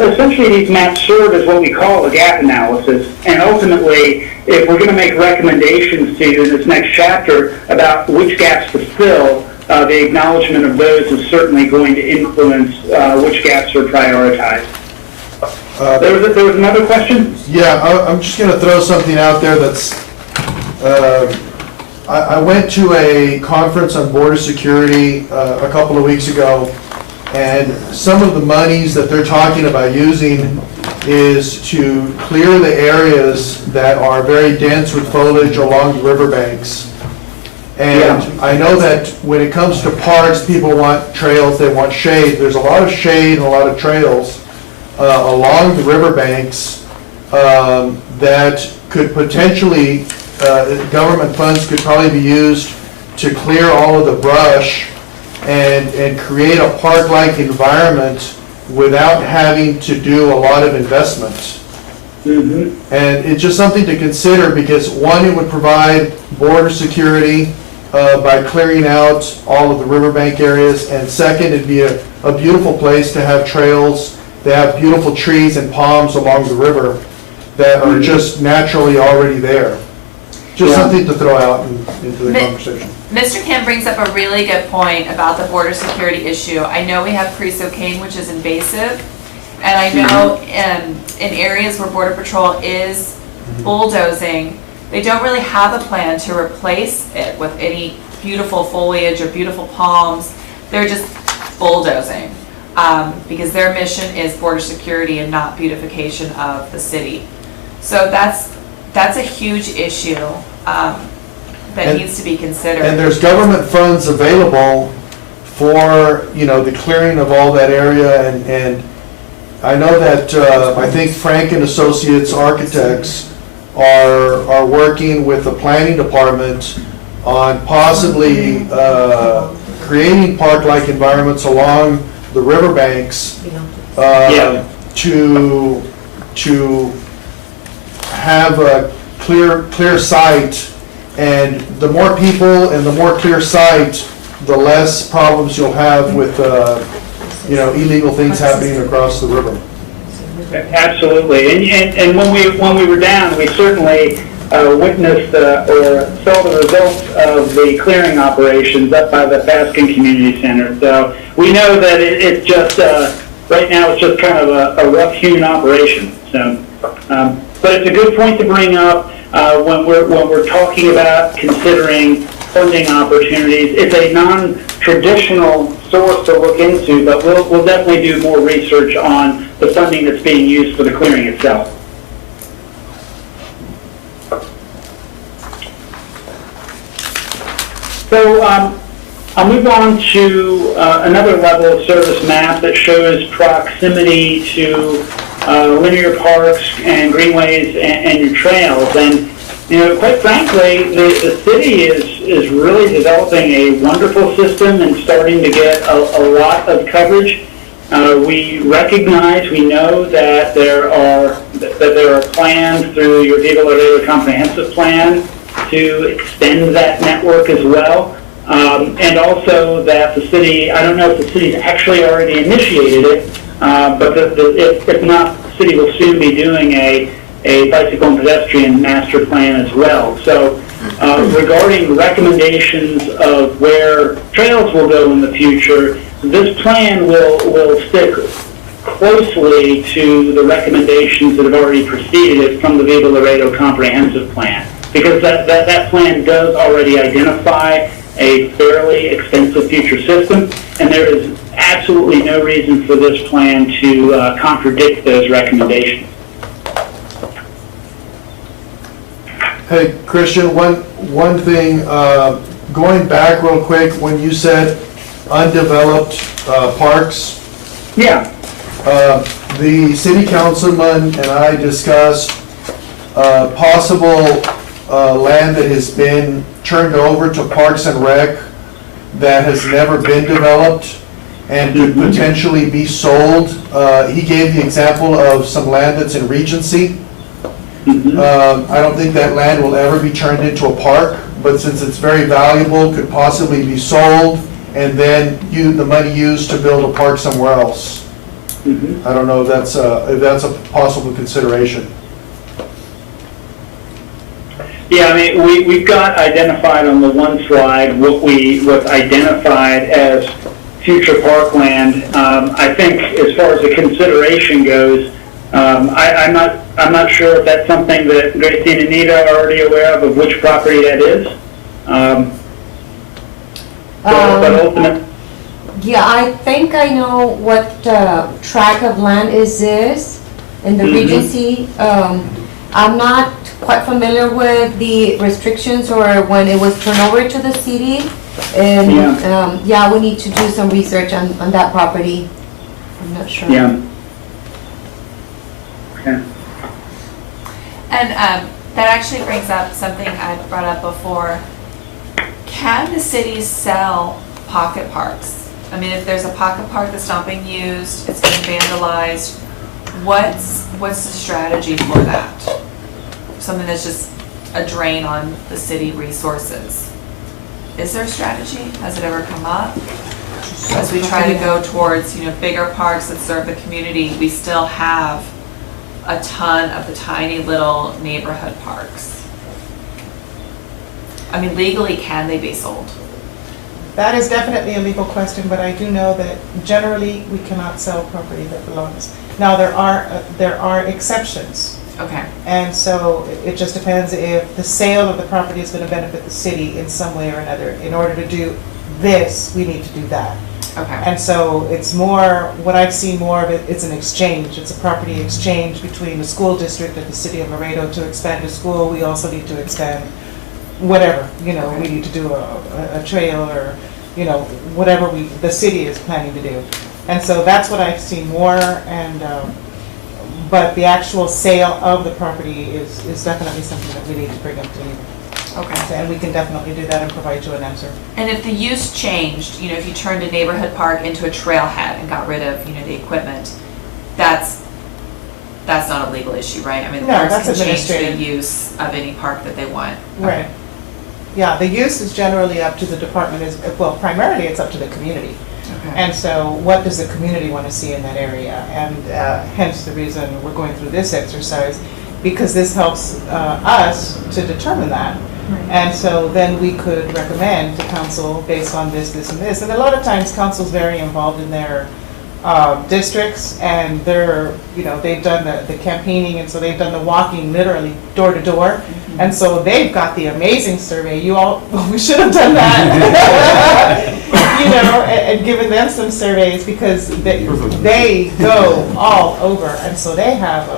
essentially these maps serve as what we call a gap analysis, and ultimately, if we're going to make recommendations to you in this next chapter about which gaps to fill, the acknowledgement of those is certainly going to influence which gaps are prioritized. There was another question? Yeah, I'm just going to throw something out there that's, I went to a conference on border security a couple of weeks ago, and some of the monies that they're talking about using is to clear the areas that are very dense with foliage along the riverbanks. And I know that when it comes to parks, people want trails, they want shade. There's a lot of shade and a lot of trails along the riverbanks that could potentially, government funds could probably be used to clear all of the brush and create a park-like environment without having to do a lot of investment. Mm-hmm. And it's just something to consider because, one, it would provide border security by clearing out all of the riverbank areas, and second, it'd be a beautiful place to have trails. They have beautiful trees and palms along the river that are just naturally already there. Just something to throw out into the conversation. Mr. Kim brings up a really good point about the border security issue. I know we have creosote, which is invasive, and I know in areas where Border Patrol is bulldozing, they don't really have a plan to replace it with any beautiful foliage or beautiful palms. They're just bulldozing because their mission is border security and not beautification of the city. So that's a huge issue that needs to be considered. And there's government funds available for, the clearing of all that area, and I know that, I think Frank and Associates Architects are working with the planning department on possibly creating park-like environments along the riverbanks to have a clear sight. And the more people and the more clear sight, the less problems you'll have with, illegal things happening across the river. Absolutely. And when we were down, we certainly witnessed or saw the results of the clearing operations up by the Faskin Community Center. So we know that it's just, right now it's just kind of a rough hewn operation. So, but it's a good point to bring up when we're talking about considering funding opportunities. It's a non-traditional source to look into, but we'll definitely do more research on the funding that's being used for the clearing itself. So I'll move on to another level of service map that shows proximity to linear parks and greenways and your trails. And quite frankly, the city is really developing a wonderful system and starting to get a lot of coverage. We know that there are plans through your Viva Laredo comprehensive plan to extend that network as well. And also that the city, I don't know if the city's actually already initiated it, but if not, the city will soon be doing a bicycle and pedestrian master plan as well. So regarding recommendations of where trails will go in the future, this plan will stick closely to the recommendations that have already preceded it from the Viva Laredo comprehensive plan, because that plan does already identify a fairly extensive future system, and there is absolutely no reason for this plan to contradict those recommendations. Hey, Christian, one thing, going back real quick, when you said undeveloped parks, Yeah. The city councilman and I discussed possible land that has been turned over to Parks and Rec that has never been developed and could potentially be sold. He gave the example of some land that's in Regency. I don't think that land will ever be turned into a park, but since it's very valuable, could possibly be sold and then the money used to build a park somewhere else. I don't know if that's a possible consideration. Yeah, I mean, we've got identified on the one slide what's identified as future parkland. I think as far as the consideration goes, I'm not sure if that's something that Gracie and Anita are already aware of which property that is. But ultimately, Yeah, I think I know what tract of land is this in the Regency. I'm not quite familiar with the restrictions or when it was turned over to the city. And yeah, we need to do some research on that property. I'm not sure. Yeah. Okay. And that actually brings up something I brought up before. Can the city sell pocket parks? I mean, if there's a pocket park that's not being used, it's being vandalized, what's the strategy for that? Something that's just a drain on the city resources. Is there a strategy? Has it ever come up? As we try to go towards, bigger parks that serve the community, we still have a ton of the tiny little neighborhood parks. I mean, legally, can they be sold? That is definitely a legal question, but I do know that generally we cannot sell property that belongs. Now, there are exceptions. Okay. And so it just depends if the sale of the property is going to benefit the city in some way or another. In order to do this, we need to do that. Okay. And so it's more, what I've seen more of it's an exchange. It's a property exchange between the school district and the city of Laredo to expand a school. We also need to expand whatever, we need to do a trail or, whatever the city is planning to do. And so that's what I've seen more, and but the actual sale of the property is definitely something that we need to bring up to you. Okay. And we can definitely do that and provide you an answer. And if the use changed, if you turned a neighborhood park into a trailhead and got rid of, the equipment, that's not a legal issue, right? I mean, No, parks that's can change the administrative. use of any park that they want. Right. Yeah, the use is generally up to the department, well, primarily it's up to the community. And so what does the community want to see in that area? And hence the reason we're going through this exercise, because this helps us to determine that. And so then we could recommend to council based on this, this, and this. And a lot of times council's very involved in their districts, and they're, they've done the campaigning, and so they've done the walking literally door to door. And so they've got the amazing survey. We should have done that. And given them some surveys, because they go all over, and so they have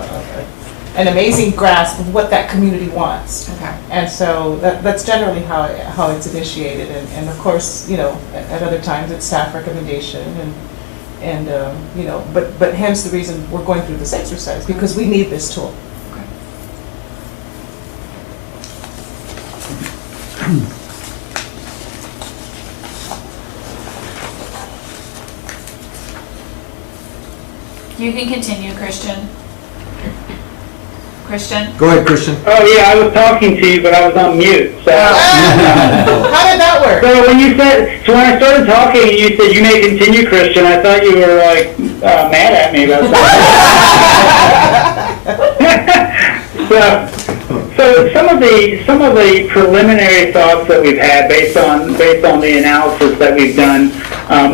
an amazing grasp of what that community wants. Okay. And so that's generally how it's initiated, and of course, at other times it's staff recommendation, but hence the reason we're going through this exercise, because we need this tool. You can continue, Christian. Christian? Go ahead, Christian. Oh, yeah, I was talking to you, but I was on mute, so. How did that work? So when I started talking, and you said you may continue, Christian, I thought you were like mad at me about that. So some of the preliminary thoughts that we've had based on the analysis that we've done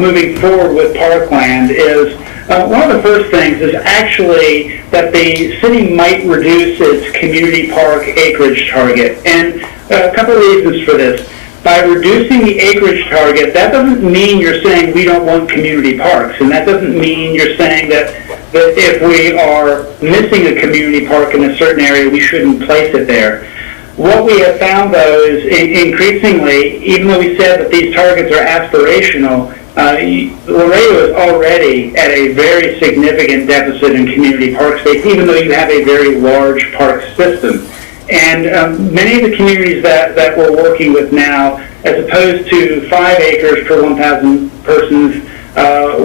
moving forward with Parkland is one of the first things is actually that the city might reduce its community park acreage target, and a couple of reasons for this. By reducing the acreage target, that doesn't mean you're saying we don't want community parks, and that doesn't mean you're saying that if we are missing a community park in a certain area, we shouldn't place it there. What we have found, though, is increasingly, even though we said that these targets are aspirational, Laredo is already at a very significant deficit in community park space, even though you have a very large park system. And many of the communities that we're working with now, as opposed to 5 acres per 1,000 persons,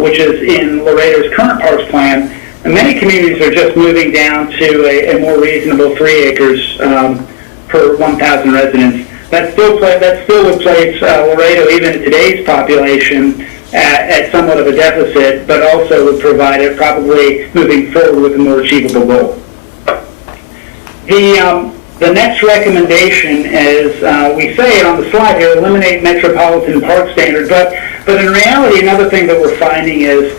which is in Laredo's current parks plan, many communities are just moving down to a more reasonable 3 acres per 1,000 residents. That still would place Laredo, even in today's population, at somewhat of a deficit, but also would provide it probably moving forward with a more achievable goal. The next recommendation is, we say it on the slide here, eliminate metropolitan park standard, but in reality, another thing that we're finding is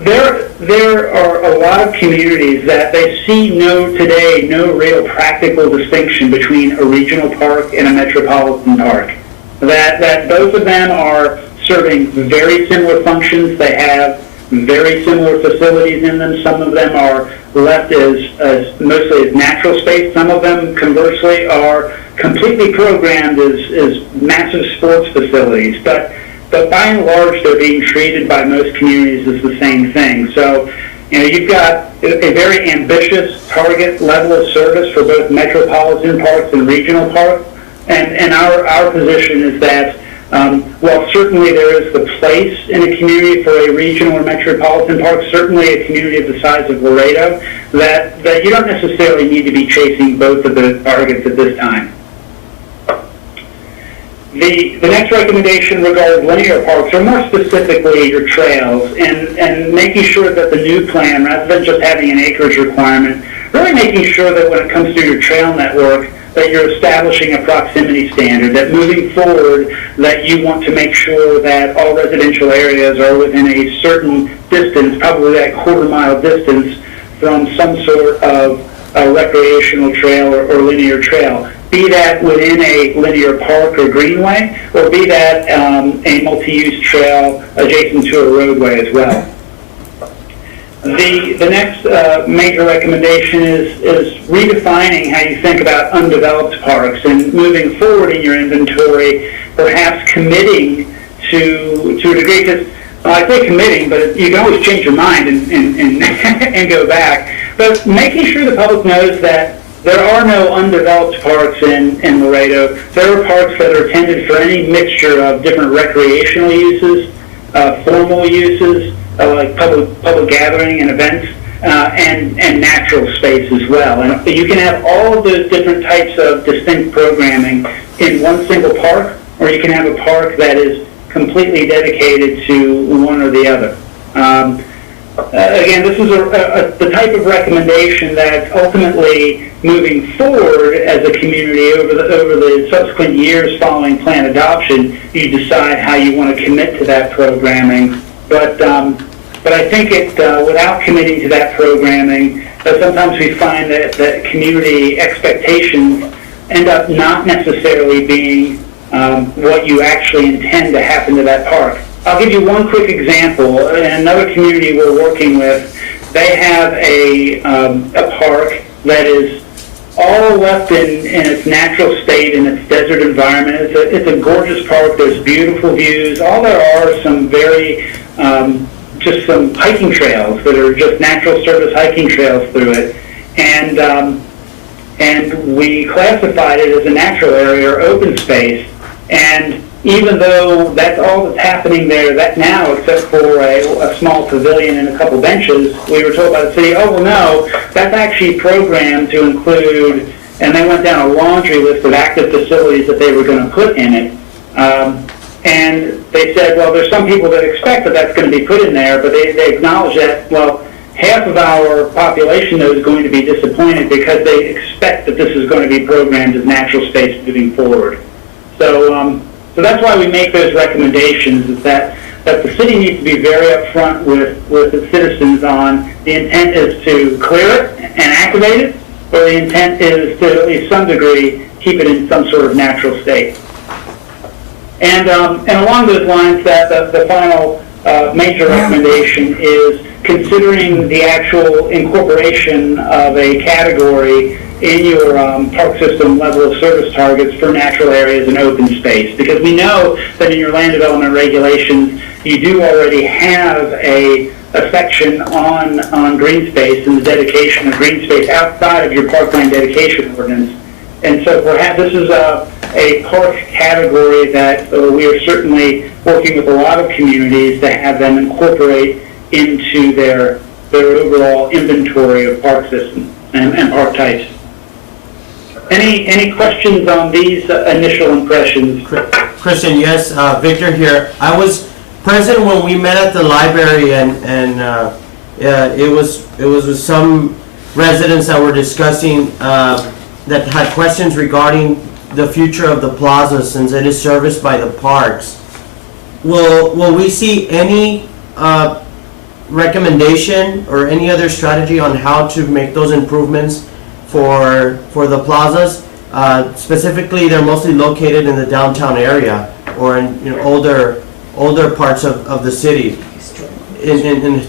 there are a lot of communities that they see today no real practical distinction between a regional park and a metropolitan park. That both of them are serving very similar functions. They have very similar facilities in them. Some of them are left as mostly as natural space. Some of them, conversely, are completely programmed as massive sports facilities. But by and large, they're being treated by most communities as the same thing. So, you've got a very ambitious target level of service for both metropolitan parks and regional parks. And our position is that while certainly there is the place in a community for a regional or metropolitan park, certainly a community of the size of Laredo, that you don't necessarily need to be chasing both of the targets at this time. The next recommendation regards linear parks, or more specifically your trails, and making sure that the new plan, rather than just having an acreage requirement, really making sure that when it comes to your trail network, that you're establishing a proximity standard, that moving forward, that you want to make sure that all residential areas are within a certain distance, probably that quarter-mile distance, from some sort of a recreational trail or linear trail. Be that within a linear park or greenway, or be that a multi-use trail adjacent to a roadway as well. The next major recommendation is redefining how you think about undeveloped parks and moving forward in your inventory, perhaps committing to a degree, because I say committing, but you can always change your mind and go back. But making sure the public knows that there are no undeveloped parks in Laredo. There are parks that are intended for any mixture of different recreational uses, formal uses, like public gathering and events, and natural space as well. And you can have all of those different types of distinct programming in one single park, or you can have a park that is completely dedicated to one or the other. Again, this is the type of recommendation that ultimately, moving forward as a community over the subsequent years following plan adoption, you decide how you want to commit to that programming. But I think without committing to that programming, sometimes we find that community expectations end up not necessarily being what you actually intend to happen to that park. I'll give you one quick example. In another community we're working with, they have a park that is all left in its natural state, in its desert environment. It's a gorgeous park. There's beautiful views. All there are some very, just some hiking trails that are just natural service hiking trails through it. And we classified it as a natural area or open space. And even though that's all that's happening there that now, except for a small pavilion and a couple benches, we were told by the city, oh, well, no, that's actually programmed to include, and they went down a laundry list of active facilities that they were going to put in it. And they said, well, there's some people that expect that that's going to be put in there, but they acknowledge that, well, half of our population, though, is going to be disappointed because they expect that this is going to be programmed as natural space moving forward. So that's why we make those recommendations, is that the city needs to be very upfront with its citizens on the intent is to clear it and activate it, or the intent is to, at least some degree, keep it in some sort of natural state. And along those lines, the final major recommendation is considering the actual incorporation of a category in your park system level of service targets for natural areas and open space. Because we know that in your land development regulations, you do already have a section on green space and the dedication of green space outside of your parkland dedication ordinance. And so perhaps this is a park category that we are certainly working with a lot of communities to have them incorporate into their overall inventory of park systems and park types. Any questions on these initial impressions? Christian, yes, Victor here. I was present when we met at the library, and it was with some residents that were discussing that had questions regarding the future of the plaza since it is serviced by the parks. Will we see any recommendation or any other strategy on how to make those improvements for the plazas? Specifically, they're mostly located in the downtown area or in older parts of the city, in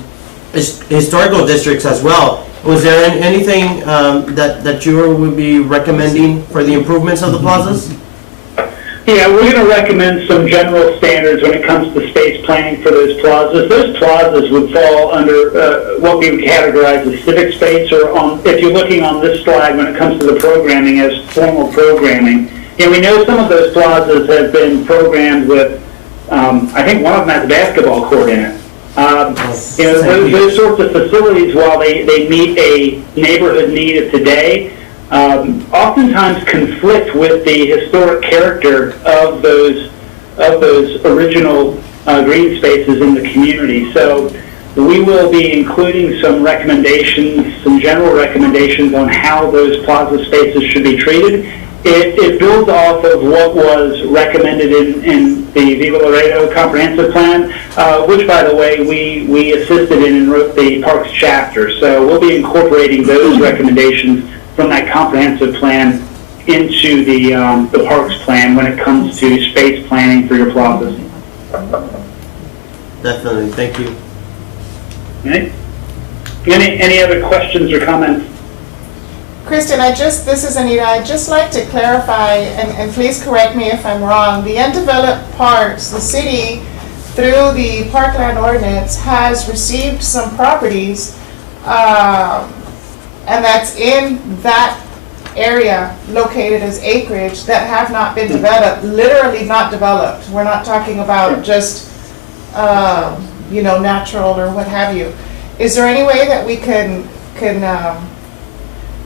historical districts as well. Was there anything that you would be recommending for the improvements of the plazas? Yeah, we're going to recommend some general standards when it comes to space planning for those plazas. Those plazas would fall under what we would categorize as civic space, or if you're looking on this slide when it comes to the programming, as formal programming. We know some of those plazas have been programmed with, I think one of them has a basketball court in it. Those sorts of facilities, while they meet a neighborhood need of today, oftentimes conflict with the historic character of those original green spaces in the community. So we will be including some recommendations, some general recommendations on how those plaza spaces should be treated. It builds off of what was recommended in the Viva Laredo comprehensive plan, which, by the way, we assisted in and wrote the parks chapter. So we'll be incorporating those recommendations from that comprehensive plan into the parks plan when it comes to space planning for your plazas. Definitely, thank you. Okay. Any other questions or comments? Kristen, this is Anita, I'd just like to clarify, and please correct me if I'm wrong, the undeveloped parks, the city, through the parkland ordinance, has received some properties, and that's in that area located as acreage that have not been developed, literally not developed. We're not talking about just, natural or what have you. Is there any way that we can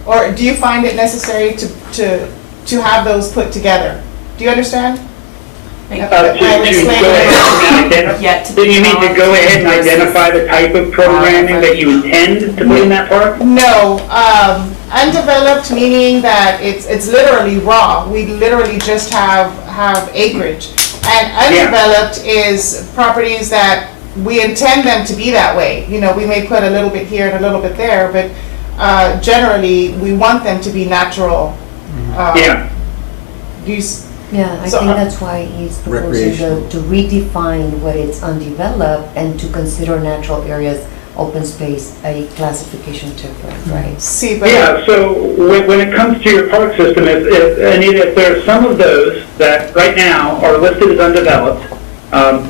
or do you find it necessary to have those put together? Do you understand? Like, To go ahead and Yet to then you need to go developed ahead and versus- identify the type of programming that you intend to put in that park? No, undeveloped meaning that it's literally raw. We literally just have acreage. And undeveloped is properties that we intend them to be that way. You know, we may put a little bit here and a little bit there, but generally, we want them to be natural. Yeah. Use. Yeah, I So, think that's why he's proposing Recreational. to redefine what is undeveloped and to consider natural areas, open space, a classification different, right? See, but. Yeah, so when it comes to your park system, Anita, if there are some of those that right now are listed as undeveloped,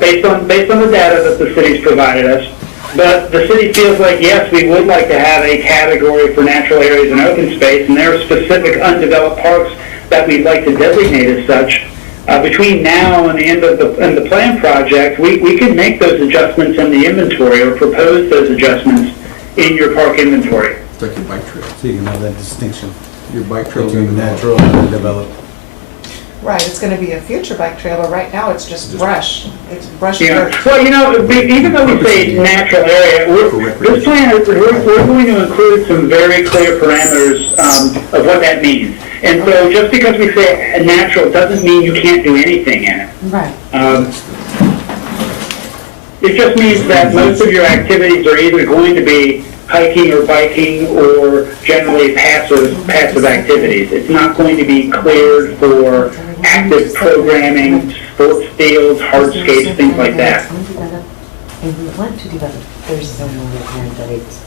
based on the data that the city's provided us, but the city feels like, yes, we would like to have a category for natural areas and open space, and there are specific undeveloped parks that we'd like to designate as such. Between now and the end of the plan project, we can make those adjustments in the inventory or propose those adjustments in your park inventory. It's like your bike trail. So you can have that distinction Your bike trail's between gonna be natural and undeveloped. Right, it's gonna be a future bike trail, but right now it's just brush. It's brush and Yeah, dirt. well, you know, even though we say natural area, this plan, we're going to include some very clear parameters of what that means. And so just because we say natural doesn't mean you can't do anything in it. Right. It just means that most of your activities are either going to be hiking or biking or generally passive activities. It's not going to be cleared for active programming, sports fields, hardscapes, things like that. And we want to develop, there's some other hand that it's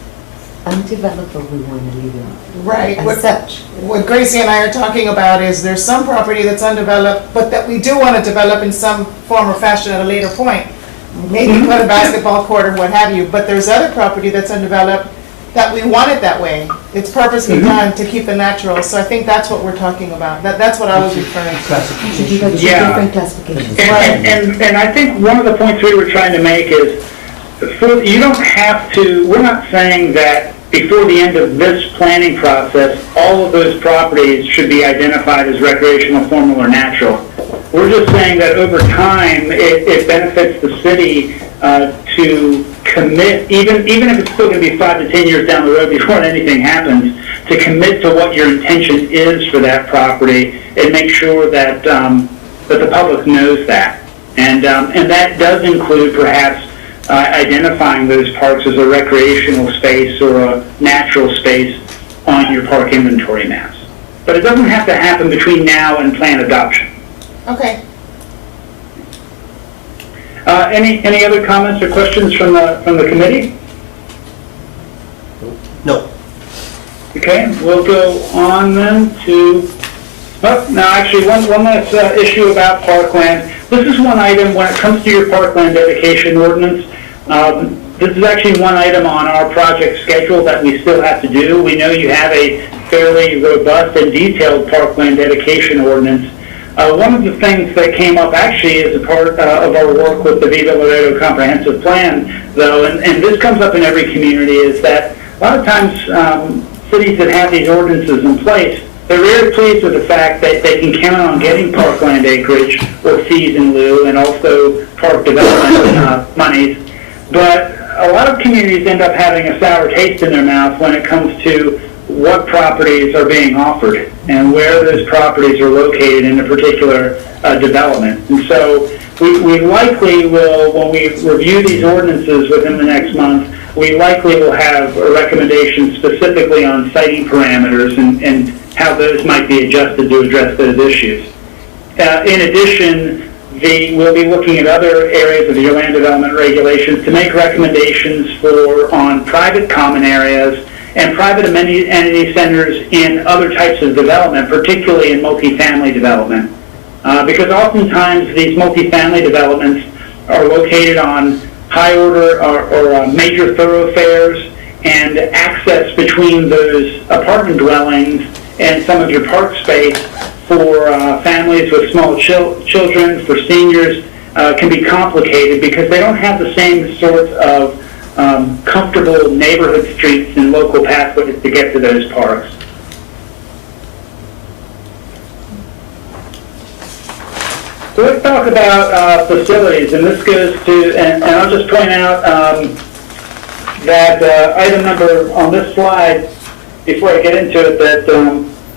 undeveloped, but we want to leave it Right. as such. What Gracie and I are talking about is there's some property that's undeveloped, but that we do want to develop in some form or fashion at a later point. Maybe put a basketball court or what have you, but there's other property that's undeveloped that we want it that way. It's purposely done to keep it natural, so I think that's what we're talking about. That's what I was referring to. To give it two Yeah. different classifications. And I think one of the points we were trying to make is, you don't have to, we're not saying that before the end of this planning process, all of those properties should be identified as recreational, formal, or natural. We're just saying that over time, it benefits the city to commit, even if it's still going to be 5 to 10 years down the road before anything happens, to commit to what your intention is for that property and make sure that that the public knows that. And that does include perhaps identifying those parks as a recreational space or a natural space on your park inventory maps. But it doesn't have to happen between now and plan adoption. Okay. Any other comments or questions from the committee? No. Okay, we'll go on then to, now actually one last issue about parkland. This is one item when it comes to your parkland dedication ordinance. This is actually one item on our project schedule that we still have to do. We know you have a fairly robust and detailed parkland dedication ordinance. One of the things that came up actually as a part of our work with the Viva Laredo Comprehensive Plan, though, and this comes up in every community, is that a lot of times cities that have these ordinances in place, they're very pleased with the fact that they can count on getting parkland acreage or fees in lieu and also park development monies. But a lot of communities end up having a sour taste in their mouth when it comes to what properties are being offered and where those properties are located in a particular development. And so we likely will, when we review these ordinances within the next month, we likely will have a recommendation specifically on siting parameters and how those might be adjusted to address those issues. In addition, we'll be looking at other areas of your land development regulations to make recommendations on private common areas and private amenity centers in other types of development, particularly in multifamily development. Because oftentimes these multifamily developments are located on high order or major thoroughfares, and access between those apartment dwellings and some of your park space for families with small children, for seniors, can be complicated because they don't have the same sorts of comfortable neighborhood streets and local pathways to get to those parks. let's talk about facilities, and this goes to, and I'll just point out that item number on this slide, before I get into it, that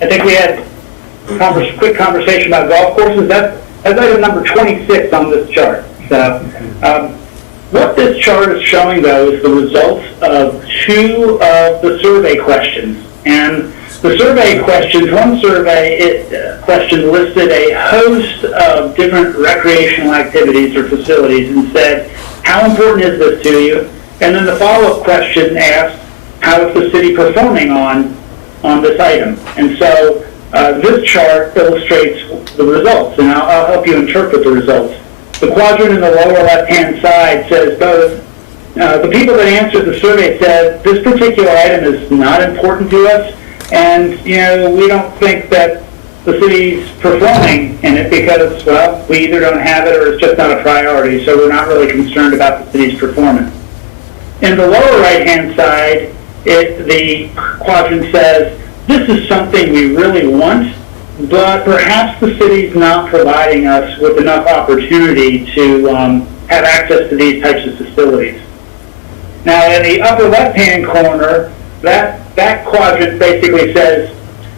I think we had quick conversation about golf courses. That's item number 26 on this chart. So, what this chart is showing, though, is the results of 2 of the survey questions. And the survey questions, one survey question listed a host of different recreational activities or facilities and said, how important is this to you? And then the follow-up question asked, how is the city performing on this item? And so this chart illustrates the results, and I'll help you interpret the results. The quadrant in the lower left-hand side says both. The people that answered the survey said, this particular item is not important to us, and, we don't think that the city's performing in it because, well, we either don't have it or it's just not a priority, so we're not really concerned about the city's performance. In the lower right-hand side, the quadrant says, this is something we really want, but perhaps the city's not providing us with enough opportunity to have access to these types of facilities. Now, in the upper left-hand corner, that quadrant basically says,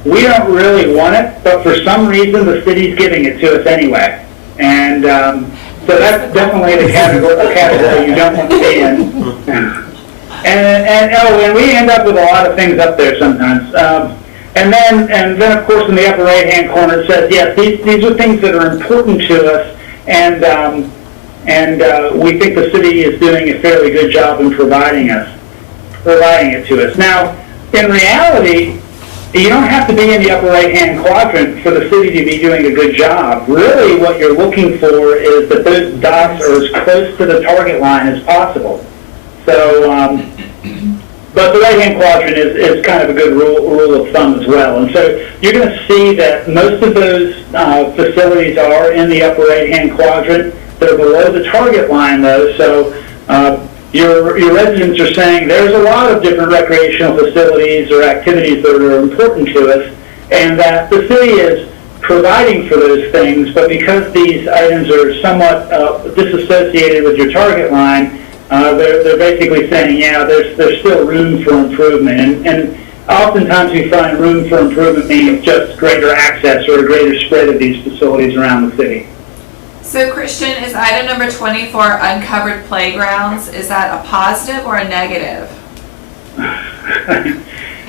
we don't really want it, but for some reason the city's giving it to us anyway. And so that's definitely the category you don't want to be in. And we end up with a lot of things up there sometimes. And then of course in the upper right-hand corner it says, yes, these are things that are important to us, and we think the city is doing a fairly good job in providing it to us. Now, in reality, you don't have to be in the upper right-hand quadrant for the city to be doing a good job. Really, what you're looking for is that those dots are as close to the target line as possible. So, but the right-hand quadrant is kind of a good rule of thumb as well. And so you're going to see that most of those facilities are in the upper right-hand quadrant. They're below the target line, though, so your residents are saying there's a lot of different recreational facilities or activities that are important to us, and that the city is providing for those things, but because these items are somewhat disassociated with your target line, they're basically saying, yeah, there's still room for improvement. And oftentimes we find room for improvement means just greater access or a greater spread of these facilities around the city. So Christian, is item number 24 uncovered playgrounds? Is that a positive or a negative?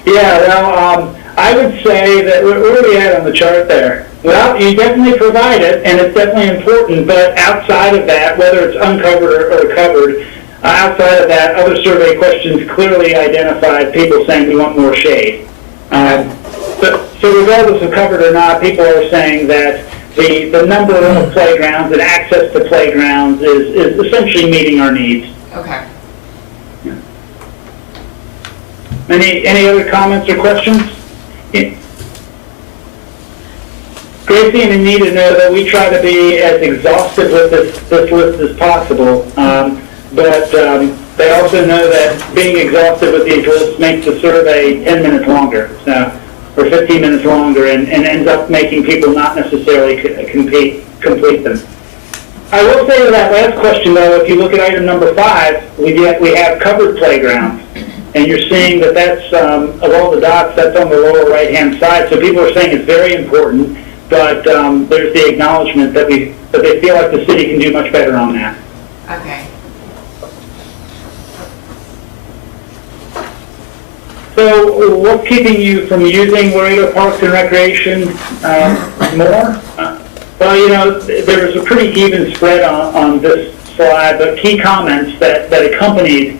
Yeah, well, I would say that, where are we at on the chart there? Well, you definitely provide it, and it's definitely important, but outside of that, whether it's uncovered or covered, outside of that, other survey questions clearly identified people saying we want more shade. So regardless of covered or not, people are saying that the number of playgrounds and access to playgrounds is essentially meeting our needs. Okay. Yeah. Any other comments or questions? Gracie and Anita know that we try to be as exhaustive with this list as possible, but they also know that being exhaustive with these lists makes the survey 10 minutes longer. So, or 15 minutes longer, and ends up making people not necessarily complete them. I will say to that last question, though, if you look at item number 5, we have covered playgrounds, and you're seeing that that's, of all the dots, that's on the lower right-hand side, so people are saying it's very important, but there's the acknowledgement that they feel like the city can do much better on that. Okay. So what's keeping you from using Laredo Parks and Recreation more? Well, there was a pretty even spread on this slide, but key comments that accompanied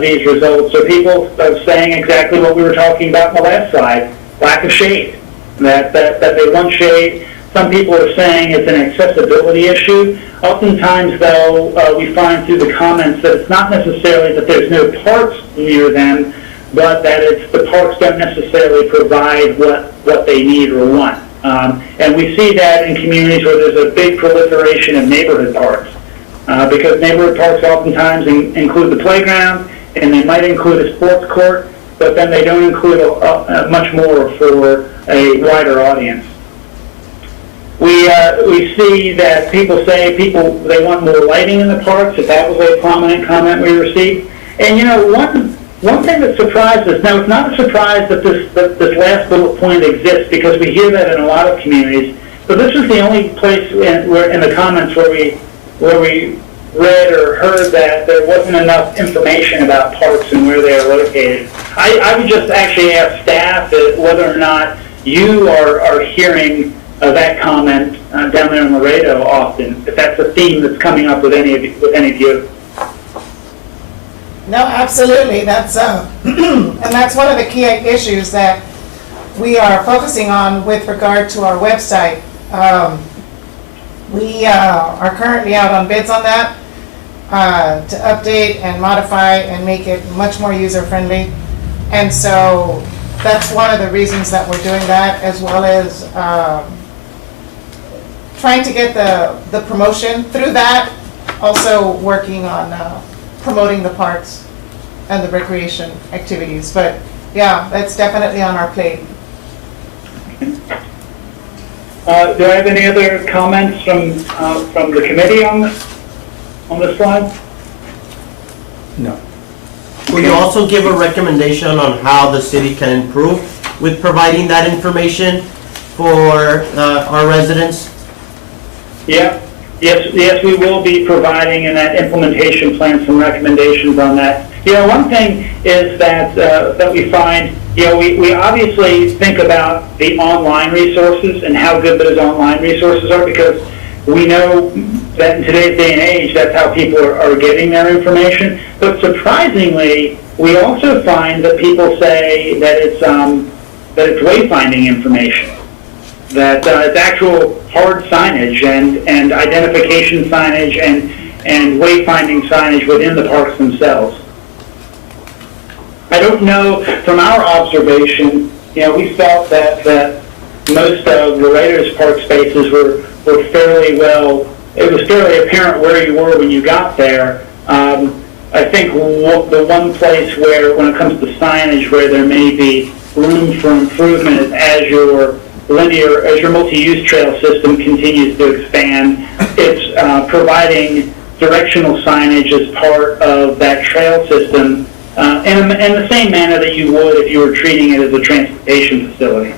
these results are people saying exactly what we were talking about in the last slide, lack of shade, that they want shade. Some people are saying it's an accessibility issue. Oftentimes, though, we find through the comments that it's not necessarily that there's no parks near them, but that the parks don't necessarily provide what they need or want. And we see that in communities where there's a big proliferation of neighborhood parks, because neighborhood parks oftentimes include the playground, and they might include a sports court, but then they don't include much more for a wider audience. We we see that people say they want more lighting in the parks, that was a prominent comment we received. And one thing that surprised us, now it's not a surprise that this last bullet point exists, because we hear that in a lot of communities, but this was the only place in the comments where we read or heard that there wasn't enough information about parks and where they are located. I would just actually ask staff whether or not you are hearing that comment down there in Laredo often, if that's a theme that's coming up with any of you. No, absolutely. That's and that's one of the key issues that we are focusing on with regard to our website. We are currently out on bids on that to update and modify and make it much more user-friendly. And so that's one of the reasons that we're doing that, as well as trying to get the promotion through that, also working on promoting the parks and the recreation activities. But yeah, that's definitely on our plate. Do I have any other comments from the committee on this slide? No. Will you also give a recommendation on how the city can improve with providing that information for our residents? Yeah. Yes, we will be providing in that implementation plan some recommendations on that. One thing is that we find, we obviously think about the online resources and how good those online resources are, because we know that in today's day and age, that's how people are getting their information. But surprisingly, we also find that people say that it's wayfinding information, that it's actual hard signage and identification signage and wayfinding signage within the parks themselves. I don't know, from our observation, we felt that most of Laredo's park spaces were fairly well, it was fairly apparent where you were when you got there. I think the one place where, when it comes to signage, where there may be room for improvement is as your multi-use trail system continues to expand. It's providing directional signage as part of that trail system in the same manner that you would if you were treating it as a transportation facility.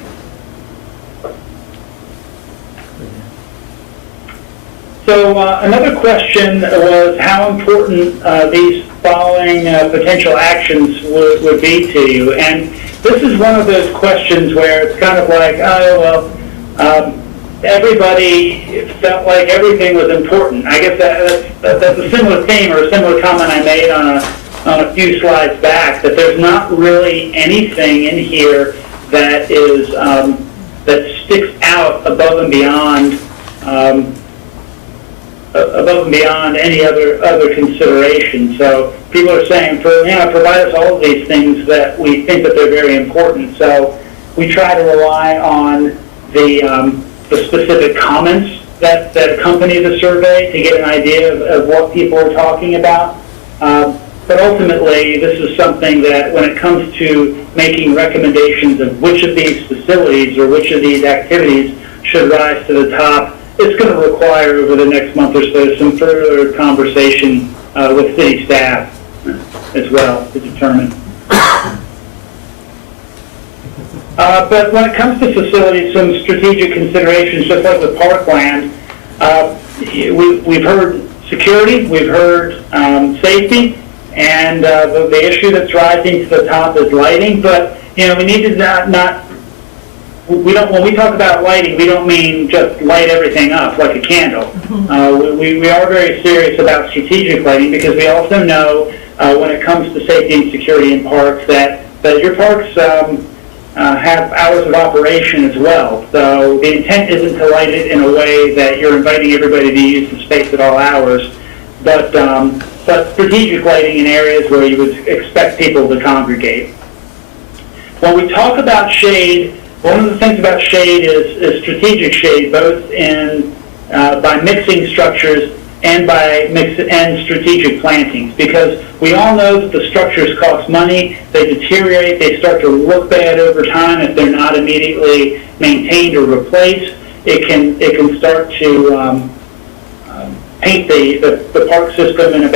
So another question was how important these following potential actions would be to you. And this is one of those questions where it's kind of like, everybody felt like everything was important. I guess that's a similar theme or a similar comment I made on a few slides back, that there's not really anything in here that is that sticks out above and beyond any other consideration. So people are saying, provide us all of these things that we think that they're very important. So we try to rely on the specific comments that accompany the survey to get an idea of what people are talking about. But ultimately, this is something that when it comes to making recommendations of which of these facilities or which of these activities should rise to the top, it's going to require over the next month or so some further conversation with city staff as well to determine. But when it comes to facilities, some strategic considerations, just like with parkland, we've heard security, we've heard safety, and the issue that's rising to the top is lighting. But we need to when we talk about lighting, we don't mean just light everything up like a candle. We are very serious about strategic lighting, because we also know when it comes to safety and security in parks that your parks have hours of operation as well. So the intent isn't to light it in a way that you're inviting everybody to use the space at all hours, but strategic lighting in areas where you would expect people to congregate. When we talk about shade, one of the things about shade is strategic shade, both by mixing structures and and strategic plantings, because we all know that the structures cost money, they deteriorate, they start to look bad over time if they're not immediately maintained or replaced, it can start to paint the park system in a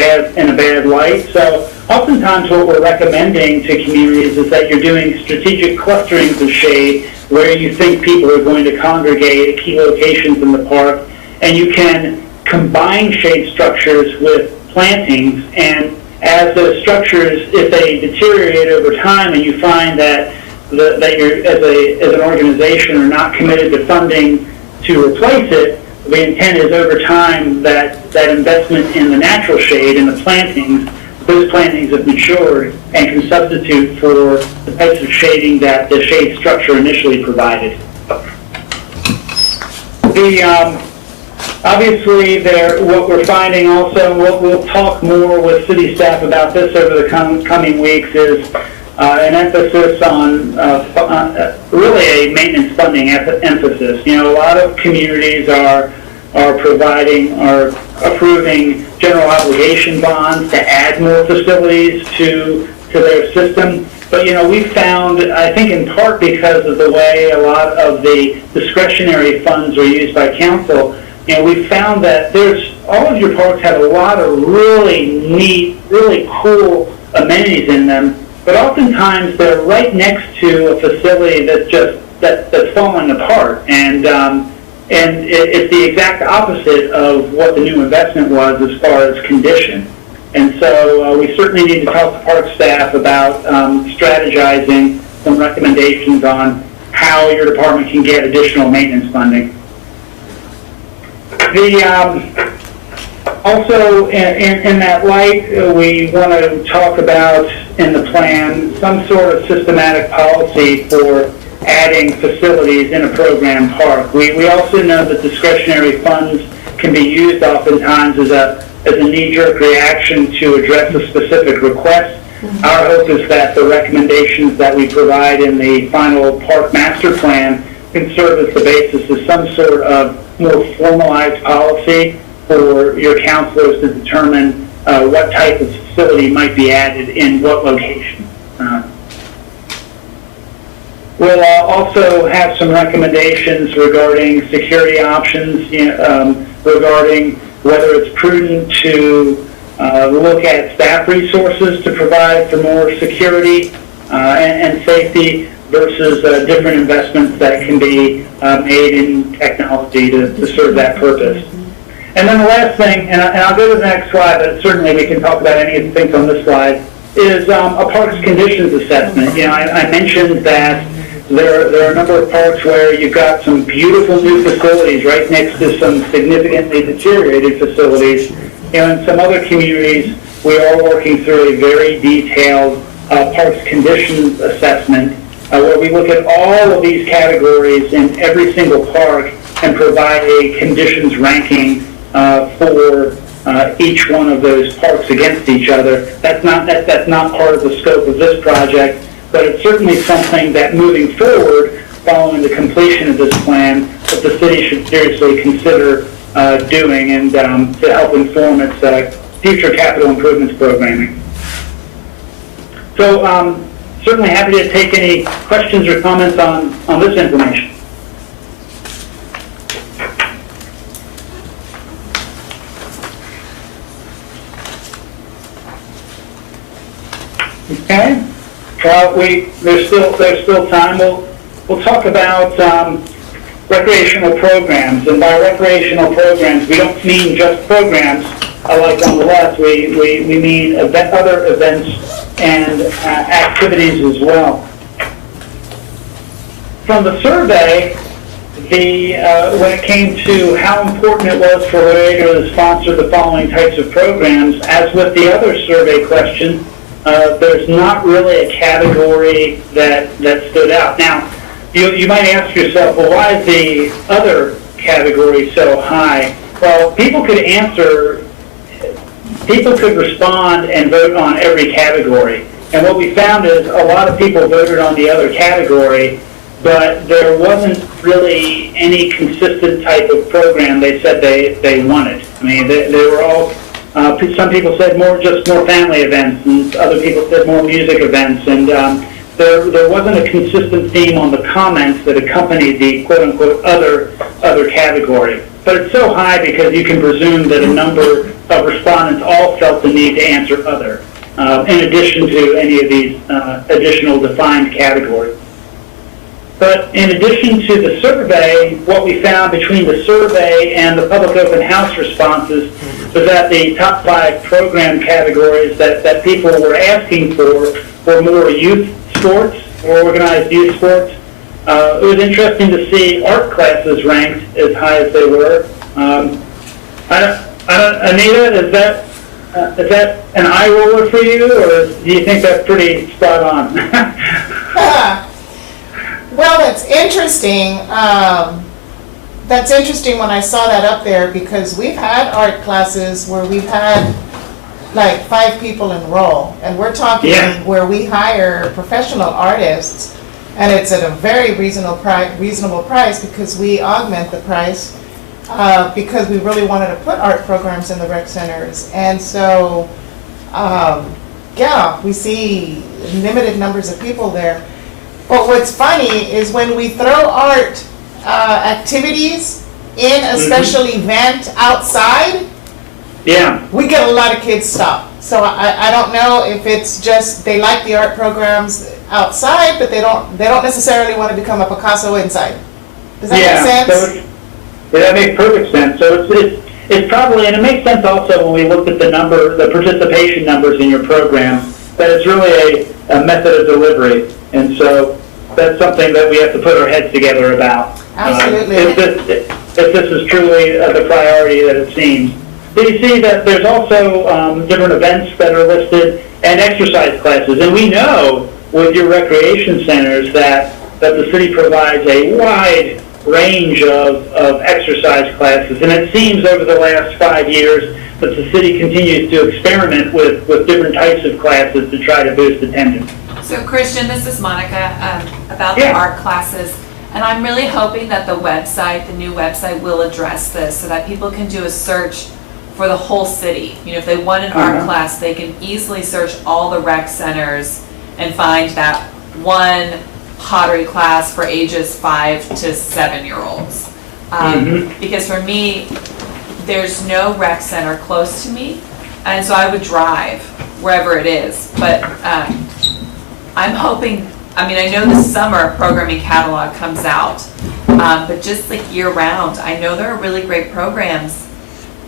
bad light. So oftentimes what we're recommending to communities is that you're doing strategic clusterings of shade where you think people are going to congregate at key locations in the park, and you can combine shade structures with plantings. And as those structures, if they deteriorate over time and you find that you're, as an organization, are not committed to funding to replace it, the intent is over time that investment in the natural shade and the plantings, those plantings have matured and can substitute for the types of shading that the shade structure initially provided. Obviously, what we're finding also, and we'll talk more with city staff about this over the coming weeks, is an emphasis on really a maintenance funding emphasis. You know, a lot of communities are approving general obligation bonds to add more facilities to their system. But, you know, we've found, I think in part because of the way a lot of the discretionary funds are used by council, you know, we've found that all of your parks have a lot of really neat, really cool amenities in them, but oftentimes they're right next to a facility that's falling apart. And it's the exact opposite of what the new investment was as far as condition. And so we certainly need to talk to park staff about strategizing some recommendations on how your department can get additional maintenance funding. Also, in that light, we want to talk about in the plan some sort of systematic policy for adding facilities in a program park. We also know that discretionary funds can be used oftentimes as a knee-jerk reaction to address a specific request. Our hope is that the recommendations that we provide in the final park master plan can serve as the basis of some sort of more formalized policy for your councilors to determine what type of facility might be added in what location. We'll also have some recommendations regarding security options, regarding whether it's prudent to look at staff resources to provide for more security and safety versus different investments that can be made in technology to serve that purpose. And then the last thing, and I'll go to the next slide, but certainly we can talk about any of the things on this slide, is a parks conditions assessment. You know, I mentioned that there are a number of parks where you've got some beautiful new facilities right next to some significantly deteriorated facilities. You know, in some other communities, we are working through a very detailed parks conditions assessment where we look at all of these categories in every single park and provide a conditions ranking for each one of those parks against each other. That's not part of the scope of this project, but it's certainly something that moving forward, following the completion of this plan, that the city should seriously consider doing and to help inform its future capital improvements programming. So certainly happy to take any questions or comments on this information. Okay. Well, there's still time. We'll talk about recreational programs, and by recreational programs, we don't mean just programs like on the left. We mean other events and activities as well. From the survey, when it came to how important it was for Laredo to sponsor the following types of programs, as with the other survey question, there's not really a category that stood out. Now, you might ask yourself, well, why is the other category so high? Well, people could respond and vote on every category. And what we found is a lot of people voted on the other category, but there wasn't really any consistent type of program they said they wanted. I mean, they were all, some people said more family events, and other people said more music events. And there wasn't a consistent theme on the comments that accompanied the quote-unquote other category. But it's so high because you can presume that a number of respondents all felt the need to answer other, in addition to any of these additional defined categories. But in addition to the survey, what we found between the survey and the public open house responses was that the top 5 program categories that people were asking for were more youth sports, or organized youth sports. It was interesting to see art classes ranked as high as they were. Anita, is that an eye roller for you, or do you think that's pretty spot on? Well, that's interesting. That's interesting when I saw that up there, because we've had art classes where we've had like 5 people enroll, and we're talking where we hire professional artists, and it's at a very reasonable price because we augment the price because we really wanted to put art programs in the rec centers. And so, we see limited numbers of people there. But what's funny is when we throw art activities in a special event outside, we get a lot of kids stop. So I don't know if it's just they like the art programs outside, but they don't necessarily want to become a Picasso inside. Does that make sense? So that makes perfect sense. So it's probably, and it makes sense also when we looked at the participation numbers in your program, that it's really a method of delivery. And so that's something that we have to put our heads together about. Absolutely. If this is truly the priority that it seems. So you see that there's also different events that are listed and exercise classes. And we know with your recreation centers that the city provides a wide range of exercise classes. And it seems over the last 5 years that the city continues to experiment with different types of classes to try to boost attendance. So Christian, this is Monica, about the art classes. And I'm really hoping that the new website will address this so that people can do a search for the whole city. You know, if they want an art class, they can easily search all the rec centers and find that one pottery class for ages 5 to 7-year-olds. Because for me, there's no rec center close to me, and so I would drive wherever it is. But I'm hoping, I know the summer programming catalog comes out, but just like year round, I know there are really great programs,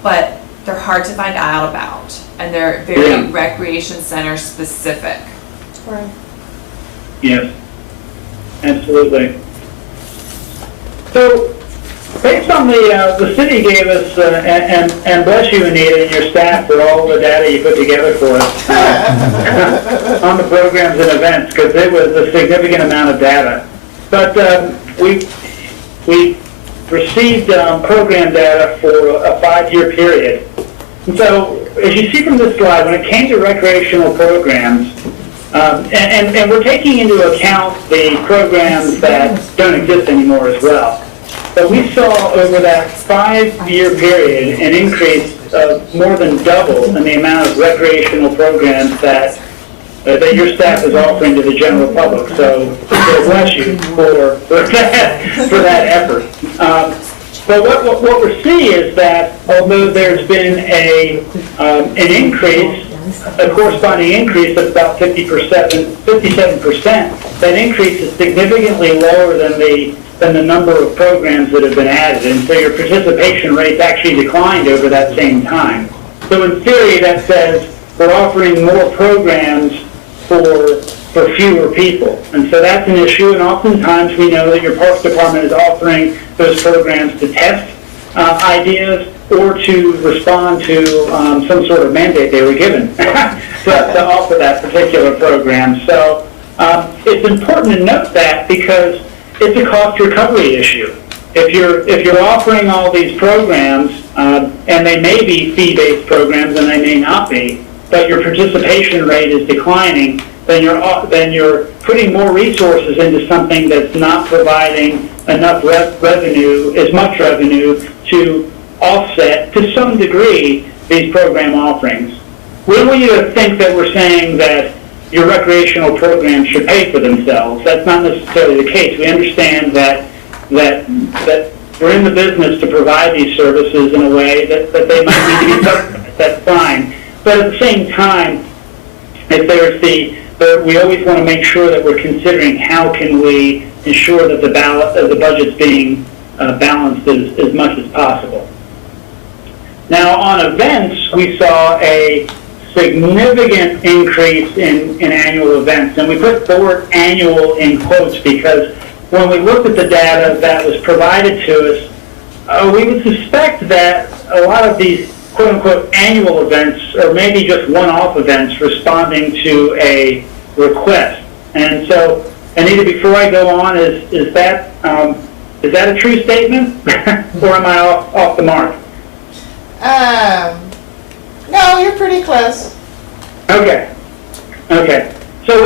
but they're hard to find out about, and they're very recreation center specific. Right. Yes, absolutely. So, based on the city gave us, and bless you, Anita, and your staff for all the data you put together for us on the programs and events, because it was a significant amount of data. But we received program data for a 5-year period. And so, as you see from this slide, when it came to recreational programs, and we're taking into account the programs that don't exist anymore as well. But we saw over that 5-year period an increase of more than double in the amount of recreational programs that your staff is offering to the general public. So bless you for that effort. But what we're seeing is that although there's been an increase, a corresponding increase of about 57%, that increase is significantly lower than the number of programs that have been added, and so your participation rates actually declined over that same time. So in theory, that says we're offering more programs for fewer people, and so that's an issue. And oftentimes we know that your Parks Department is offering those programs to test ideas or to respond to some sort of mandate they were given to offer that particular program. So it's important to note that because it's a cost recovery issue. If you're offering all these programs, and they may be fee-based programs and they may not be, but your participation rate is declining, then you're putting more resources into something that's not providing enough revenue, as much revenue to offset to some degree these program offerings. We don't want you to think that we're saying that your recreational programs should pay for themselves. That's not necessarily the case. We understand that we're in the business to provide these services in a way that they might need to be subsidized. That's fine. But at the same time, if there's we always want to make sure that we're considering how can we ensure that the budget's being balanced as much as possible. Now, on events, we saw a significant increase in annual events, and we put the word annual in quotes because when we looked at the data that was provided to us, we would suspect that a lot of these quote-unquote annual events are maybe just one-off events responding to a request. And so, Anita, before I go on, is that a true statement, or am I off the mark? No, you're pretty close. Okay. So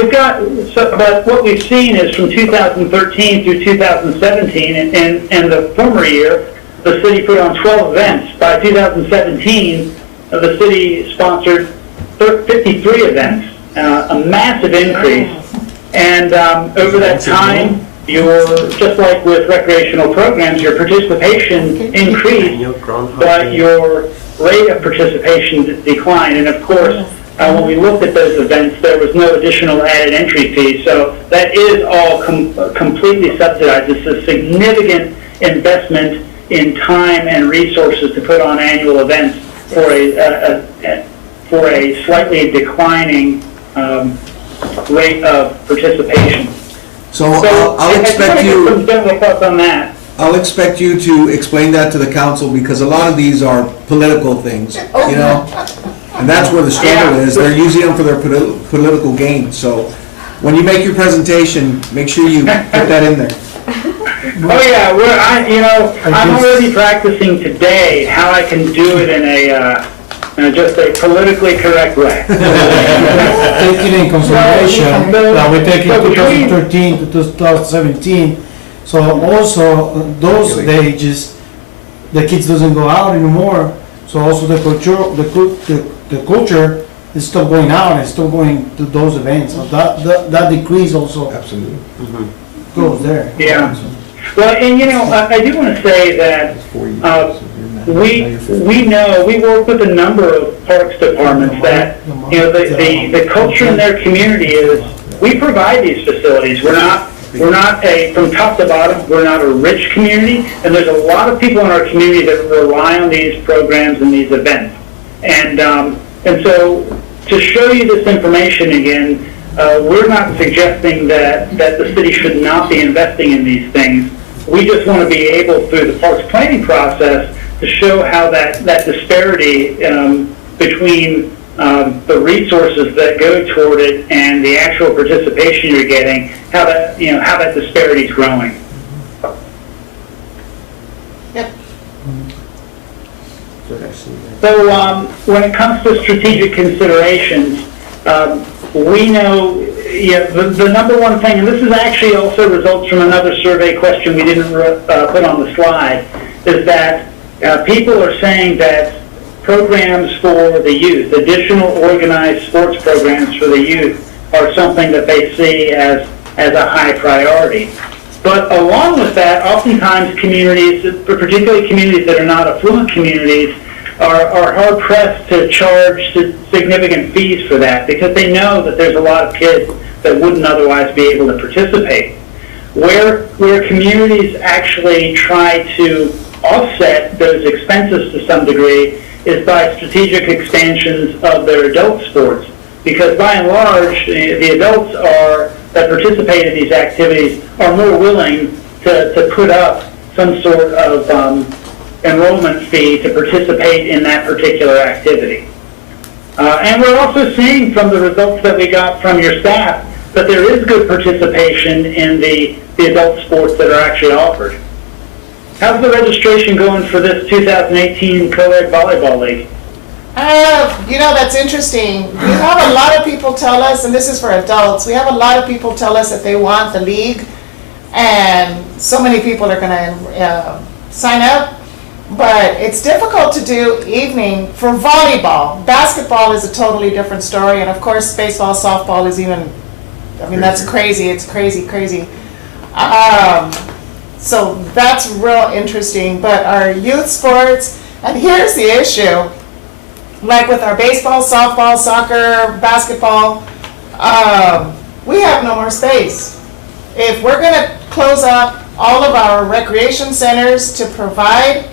but what we've seen is from 2013 through 2017, and the former year, the city put on 12 events. By 2017, the city sponsored 53 events, a massive increase. And over that time, just like with recreational programs, your participation increased, but your rate of participation declined. And of course, when we looked at those events, there was no additional added entry fee. So that is all completely subsidized. It's a significant investment in time and resources to put on annual events for a slightly declining rate of participation. So I'll expect you. Some general thoughts on that. I'll expect you to explain that to the council because a lot of these are political things, you know, and that's where the struggle is. They're using them for their political gain. So when you make your presentation, make sure you put that in there. Oh yeah, I'm already practicing today how I can do it in just a politically correct way. Taking in consideration that we're taking 2013 to 2017, so also those ages, the kids doesn't go out anymore. So also the culture is still going out and still going to those events. So that decrease also Absolutely. goes there. Yeah. Well, and I do want to say that we work with a number of parks departments that the culture in their community is we provide these facilities. We're not from top to bottom. We're not a rich community, and there's a lot of people in our community that rely on these programs and these events. And so to show you this information again, we're not suggesting that the city should not be investing in these things. We just want to be able, through the parks planning process, to show how that disparity between the resources that go toward it and the actual participation you're getting, how that disparity is growing. Yep. So when it comes to strategic considerations, we know the number one thing, and this is actually also results from another survey question we didn't put on the slide, is that people are saying that programs for the youth, additional organized sports programs for the youth, are something that they see as a high priority. But along with that, oftentimes communities, particularly communities that are not affluent communities, are hard pressed to charge significant fees for that because they know that there's a lot of kids that wouldn't otherwise be able to participate. Where communities actually try to offset those expenses to some degree is by strategic expansions of their adult sports, because by and large, the adults that participate in these activities are more willing to put up some sort of enrollment fee to participate in that particular activity. And we're also seeing from the results that we got from your staff that there is good participation in the adult sports that are actually offered. How's the registration going for this 2018 co-ed volleyball league? That's interesting. We have a lot of people tell us, and this is for adults, we have a lot of people tell us that they want the league, and so many people are going to sign up. But it's difficult to do evening for volleyball. Basketball is a totally different story, and of course, baseball, softball is even, I mean, that's crazy. It's crazy, crazy. So that's real interesting. But our youth sports, and here's the issue, like with our baseball, softball, soccer, basketball, we have no more space. If we're gonna close up all of our recreation centers to provide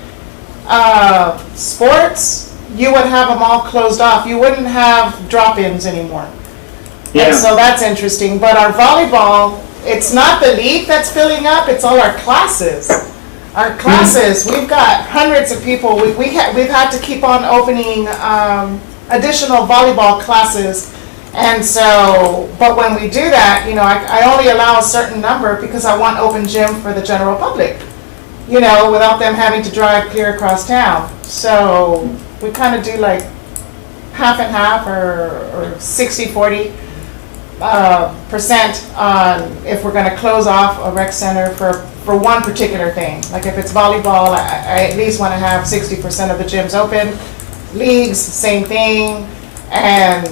sports, you would have them all closed off. You wouldn't have drop-ins anymore. Yeah. And so that's interesting. But our volleyball, it's not the league that's filling up, it's all our classes. Our classes, we've got hundreds of people. We've had to keep on opening additional volleyball classes. And so, but when we do that, you know, I only allow a certain number because I want open gym for the general public, you know, without them having to drive clear across town. So we kind of do like half and half or 60-40% on if we're going to close off a rec center for one particular thing. Like if it's volleyball, I at least want to have 60% of the gyms open. Leagues, same thing. And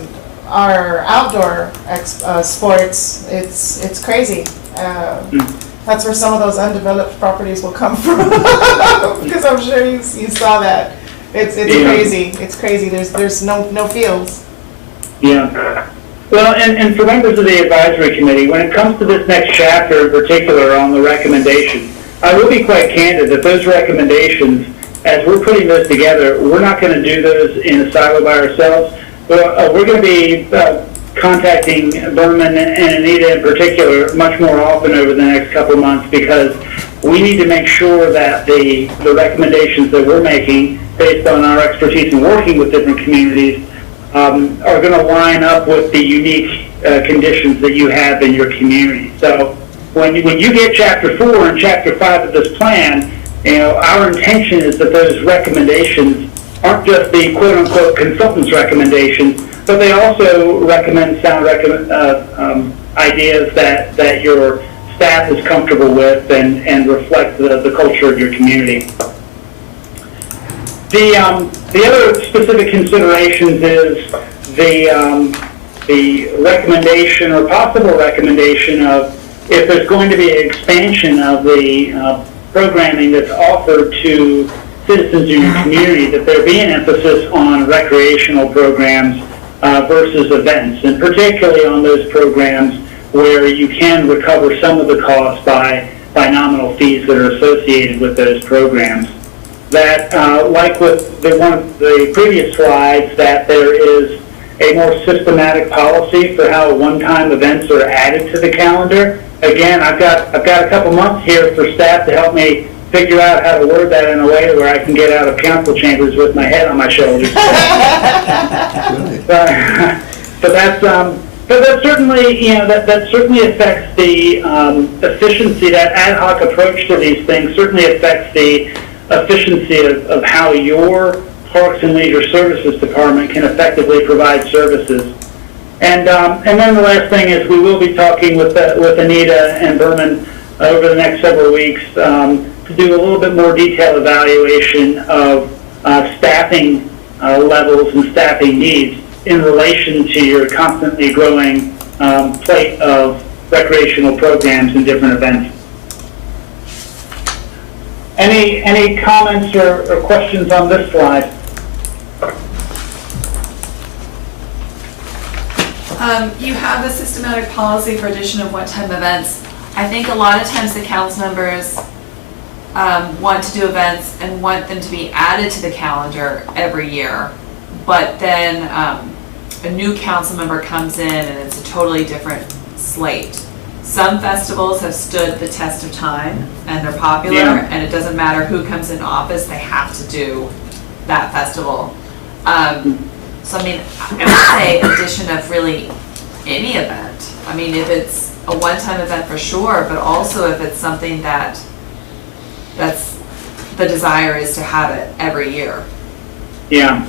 our outdoor sports, it's crazy. That's where some of those undeveloped properties will come from, because I'm sure you saw that. It's crazy. It's crazy. There's no fields. Yeah. Well, and for members of the advisory committee, when it comes to this next chapter in particular on the recommendation, I will be quite candid that those recommendations, as we're putting those together, we're not going to do those in a silo by ourselves. We're going to be contacting Berman and Anita in particular much more often over the next couple of months, because we need to make sure that the recommendations that we're making, based on our expertise in working with different communities, are going to line up with the unique conditions that you have in your community. So when you get Chapter 4 and Chapter 5 of this plan, you know, our intention is that those recommendations aren't just the quote-unquote consultant's recommendations, but they also recommend sound ideas that your staff is comfortable with and reflect the culture of your community. The other specific considerations is the recommendation or possible recommendation of if there's going to be an expansion of the programming that's offered to citizens in your community, that there be an emphasis on recreational programs versus events, and particularly on those programs where you can recover some of the costs by nominal fees that are associated with those programs. That, like with one of the previous slides, that there is a more systematic policy for how one-time events are added to the calendar. Again, I've got a couple months here for staff to help me figure out how to word that in a way where I can get out of council chambers with my head on my shoulders. But that certainly, you know, that certainly affects the efficiency. That ad hoc approach to these things certainly affects the efficiency of how your Parks and Leisure Services Department can effectively provide services. And then the last thing is we will be talking with Anita and Berman over the next several weeks to do a little bit more detailed evaluation of staffing levels and staffing needs in relation to your constantly growing plate of recreational programs and different events. Any comments or questions on this slide? You have a systematic policy for addition of one-time events. I think a lot of times the council members want to do events and want them to be added to the calendar every year, but then a new council member comes in and it's a totally different slate. Some festivals have stood the test of time and they're popular, and it doesn't matter who comes in office, they have to do that festival. So I mean, I would say addition of really any event. I mean, if it's a one-time event for sure, but also if it's something that's the desire is to have it every year. Yeah.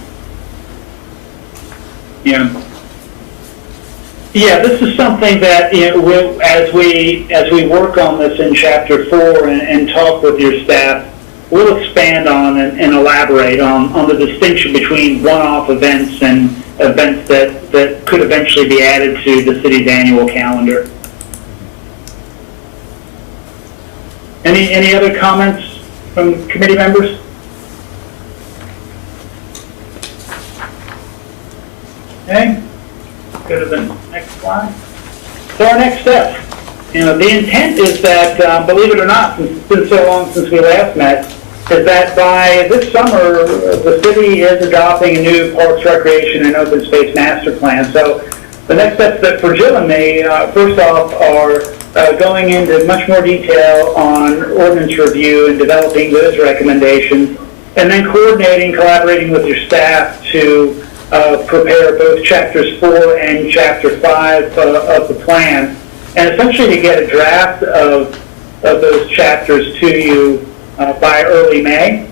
Yeah, this is something that, you know, as we work on this in Chapter 4 and talk with your staff, we'll expand on and elaborate on the distinction between one-off events and events that could eventually be added to the city's annual calendar. Any other comments from committee members? Okay, go to the next slide. So our next step, the intent is that, believe it or not, since it's been so long since we last met, is that by this summer, the city is adopting a new Parks, Recreation, and Open Space Master Plan. So the next steps that for Jill and me, first off, are going into much more detail on ordinance review and developing those recommendations, and then collaborating with your staff to prepare both Chapters 4 and Chapter 5 of the plan, and essentially to get a draft of those chapters to you by early May.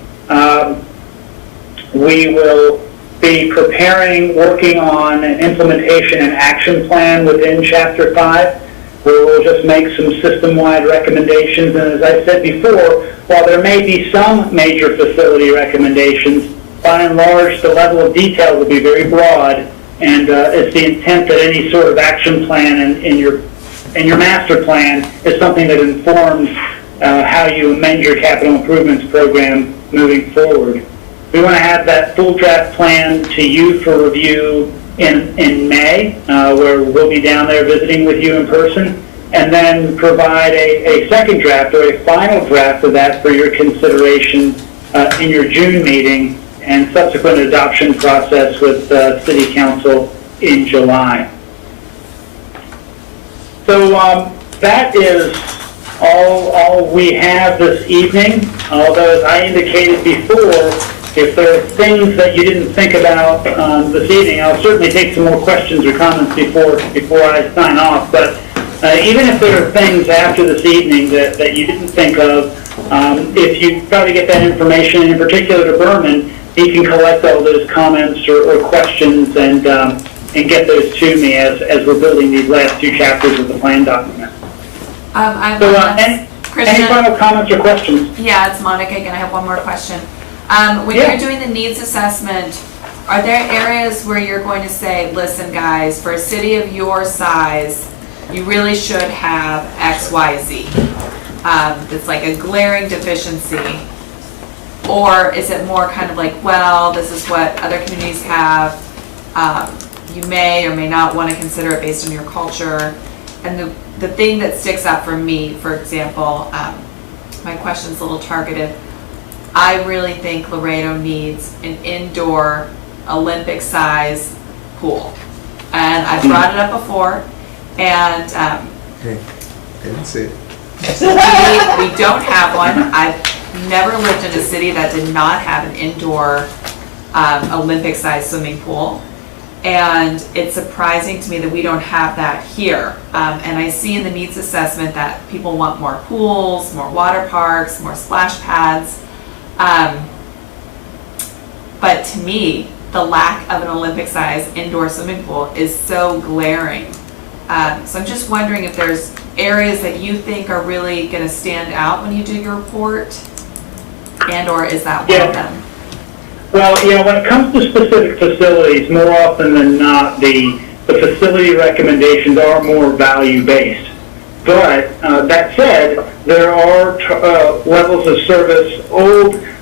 We will be working on an implementation and action plan within Chapter 5, where we'll just make some system-wide recommendations. And as I said before, while there may be some major facility recommendations, by and large, the level of detail will be very broad, and it's the intent that any sort of action plan in your master plan is something that informs how you amend your capital improvements program moving forward. We want to have that full draft plan to you for review in May, where we'll be down there visiting with you in person, and then provide a second draft or a final draft of that for your consideration in your June meeting and subsequent adoption process with City Council in July. So that is all we have this evening, although as I indicated before, if there are things that you didn't think about this evening, I'll certainly take some more questions or comments before I sign off. But even if there are things after this evening that you didn't think of, if you try to get that information, in particular to Berman, he can collect all those comments or questions and get those to me as we're building these last two chapters of the plan document. Any final comments or questions? Yeah, it's Monica again. I have one more question. When you're doing the needs assessment, are there areas where you're going to say, listen guys, for a city of your size, you really should have X, Y, Z? It's like a glaring deficiency. Or is it more kind of like, well, this is what other communities have. You may or may not want to consider it based on your culture. And the thing that sticks out for me, for example, my question's a little targeted. I really think Laredo needs an indoor Olympic-size pool. And I brought it up before, and Okay, that's it. we don't have one. I've never lived in a city that did not have an indoor Olympic-sized swimming pool. And it's surprising to me that we don't have that here. And I see in the needs assessment that people want more pools, more water parks, more splash pads. But to me, the lack of an Olympic-sized indoor swimming pool is so glaring. So I'm just wondering if there's areas that you think are really going to stand out when you do your report, and/or is that one of them? Well, when it comes to specific facilities, more often than not, the facility recommendations are more value-based. But that said, there are levels of service,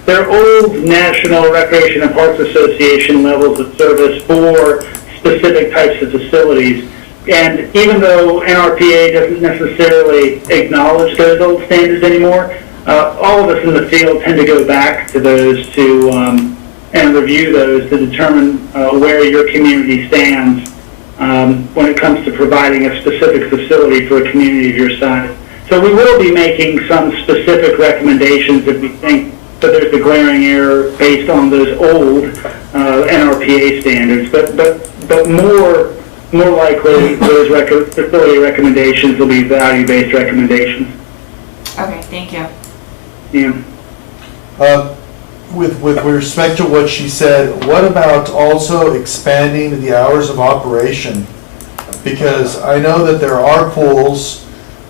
there are old National Recreation and Parks Association levels of service for specific types of facilities. And even though NRPA doesn't necessarily acknowledge those old standards anymore, all of us in the field tend to go back to those and review those to determine where your community stands when it comes to providing a specific facility for a community of your size. So we will be making some specific recommendations if we think that there's a glaring error based on those old NRPA standards. But more likely, those facility recommendations will be value-based recommendations. Okay, thank you. Yeah. With respect to what she said, what about also expanding the hours of operation? Because I know that there are pools,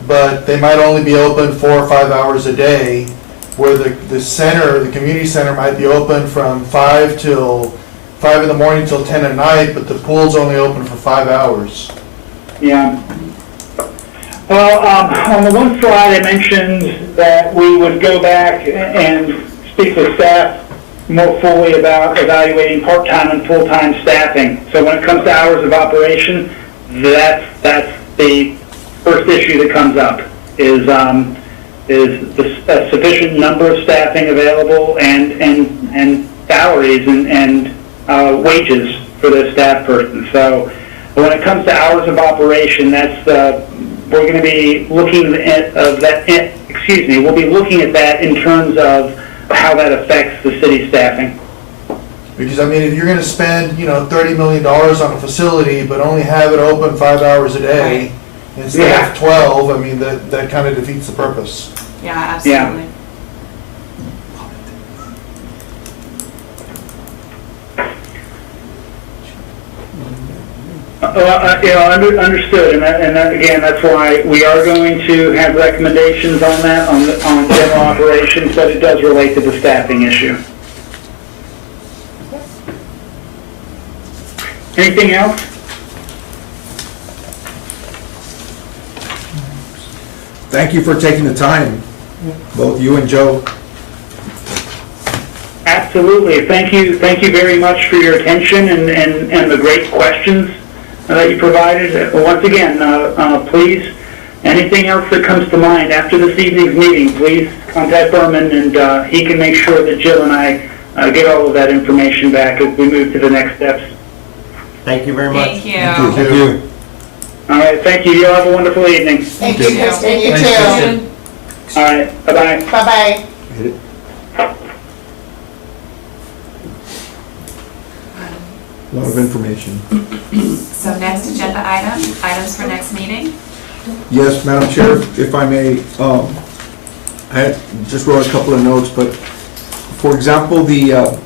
but they might only be open 4 or 5 hours a day. where the center, the community center might be open from 5 in the morning till 10 at night, but the pool's only open for 5 hours. Yeah. Well, on the one slide, I mentioned that we would go back and speak with staff more fully about evaluating part-time and full-time staffing. So when it comes to hours of operation, that's the first issue that comes up, is the sufficient number of staffing available and salaries and wages for the staff person. So when it comes to hours of operation, that's we're going to be looking at that. We'll be looking at that in terms of how that affects the city staffing. Because, I mean, if you're going to spend, $30 million on a facility, but only have it open 5 hours a day instead of 12, I mean, that kind of defeats the purpose. Yeah, absolutely. Yeah. Understood, and that, again, that's why we are going to have recommendations on that, on general operations, but it does relate to the staffing issue. Anything else? Thank you for taking the time, both you and Joe. Absolutely. Thank you very much for your attention and the great questions that you provided. Once again, please, anything else that comes to mind after this evening's meeting, please contact Berman, and he can make sure that Jill and I get all of that information back as we move to the next steps. Thank you very much. Thank you. Thank you. All right, thank you. You all have a wonderful evening. Thank you, Kristen, you Thanks, too. All right, bye-bye. Bye-bye. Hit it. A lot of information. So next agenda item, items for next meeting? Yes, Madam Chair, if I may, I just wrote a couple of notes, but for example, the